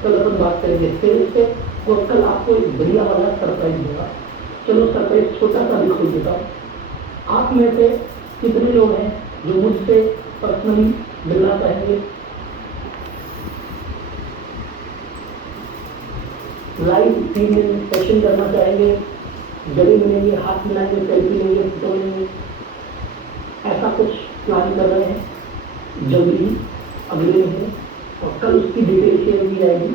कल अपन बात करेंगे सेल्स पे, और कल आपको एक बढ़िया वाला सरप्राइज दूंगा। चलो सरप्राइज छोटा सा भी खोल देता हूँ। आप में से कितने लोग हैं जो मुझसे पर्सनली मिलना चाहेंगे, लाइव टीम सेशन करना चाहेंगे, गले मिलेंगे, हाथ मिलाएंगे, सेल्फी लेंगे, फोटो लेंगे, ऐसा कुछ प्लान कर रहे हैं जल्दी ही अगले महीने, और कल उसकी डिटेल शेयर की जाएगी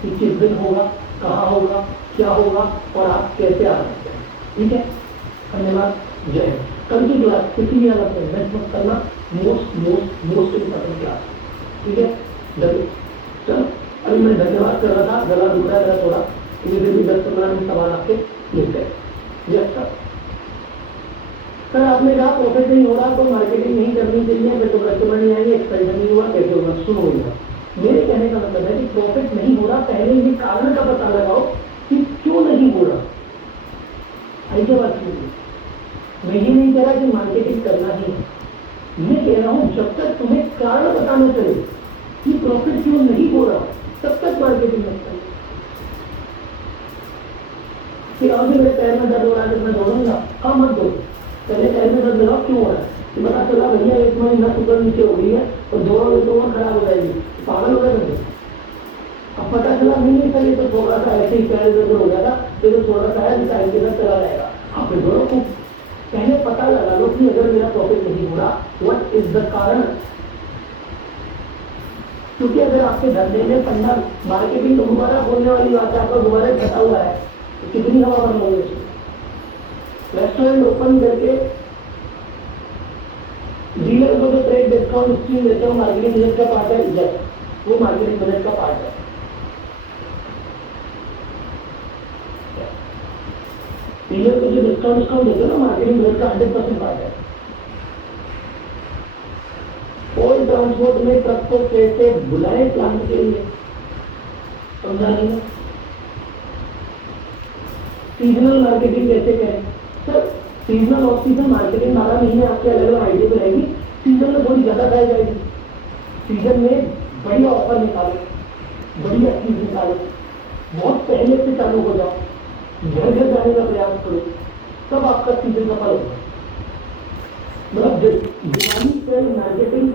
कि किस दिन होगा, कहाँ होगा, क्या होगा और आप कैसे आ सकते हैं। ठीक है, धन्यवाद, जय हिंद। कल की क्लास किसी भी हालत में मिस मत करना, मोस्ट इम्पोर्टेंट क्लास। ठीक है, चल अभी मैं धन्यवाद कर रहा था, गला दुख रहा है थोड़ा, फिर भी 10-15 मिनट सवाल आपके लिख गए। यस सर आपने कहा प्रॉफिट नहीं हो रहा तो मार्केटिंग नहीं करनी चाहिए, फिर तो कस्टमर नहीं आएंगे, एक्सपेंशन नहीं हुआ, कैसे होगा, शुरू होगा। मेरे कहने का मतलब है कि प्रॉफिट नहीं हो रहा, पहले ये कारण का पता लगाओ कि क्यों नहीं हो रहा। ऐसे बात कीजिए, मैं ये नहीं कह रहा कि मार्केटिंग करना ही है, मैं कह रहा हूं जब तक तुम्हें कारण बताना चले कि प्रॉफिट क्यों नहीं हो रहा, तब तक मार्केटिंग मत करो। कि अभी मेरे पैर में दर्द हो रहा है तो मैं दौड़ूंगा, हाँ मत दो, पहले पैर में दर्द लगा क्यों हो रहा है, कि पता चला भैया एक महीना ऊपर नीचे हो गई है और दौड़ोगे तो और खराब हो जाएगी, पागल हो गए। अब पता चला नहीं सर ये तो थोड़ा सा ऐसे ही पैर दर्द हो गया था, तो थोड़ा सा है टाइम के साथ चला जाएगा। आप दौड़ो को पहले पता लगा लो कि अगर मेरा प्रॉफिट नहीं हो रहा व्हाट इज द कारण। क्योंकि अगर आपके धंधे में फंडा मार्केटिंग तो दोबारा बोलने वाली बात है, आपका दोबारा घटा हुआ है तो कितनी हवा बन होगी उसमें। रेस्टोरेंट ओपन करके डीलर को जो ट्रेड डिस्काउंट स्कीम देते हो मार्केटिंग बजट का पार्ट है, यस वो मार्केटिंग बजट का पार्ट है। डीलर को जो डिस्काउंट देते हैं ना मार्केटिंग रेट का 100% पार्ट है। ऑयल ट्रांसपोर्ट में ट्रक को कैसे बुलाए प्लांट के लिए, समझा नहीं है। सीजनल मार्केटिंग कैसे करें sir? Seasonal off season marketing 12 महीने आपके अलग अलग आइडिया पे रहेगी। सीजन में थोड़ी ज्यादा खाई जाएगी। सीजन में बढ़िया ऑफर निकालो, बढ़िया चीज निकालो, बहुत पहले से चालू हो जाओ, घर घर जाने का प्रयास करो, तब आपका सीजन सफल होगा। मतलब दिवाली पर मार्केटिंग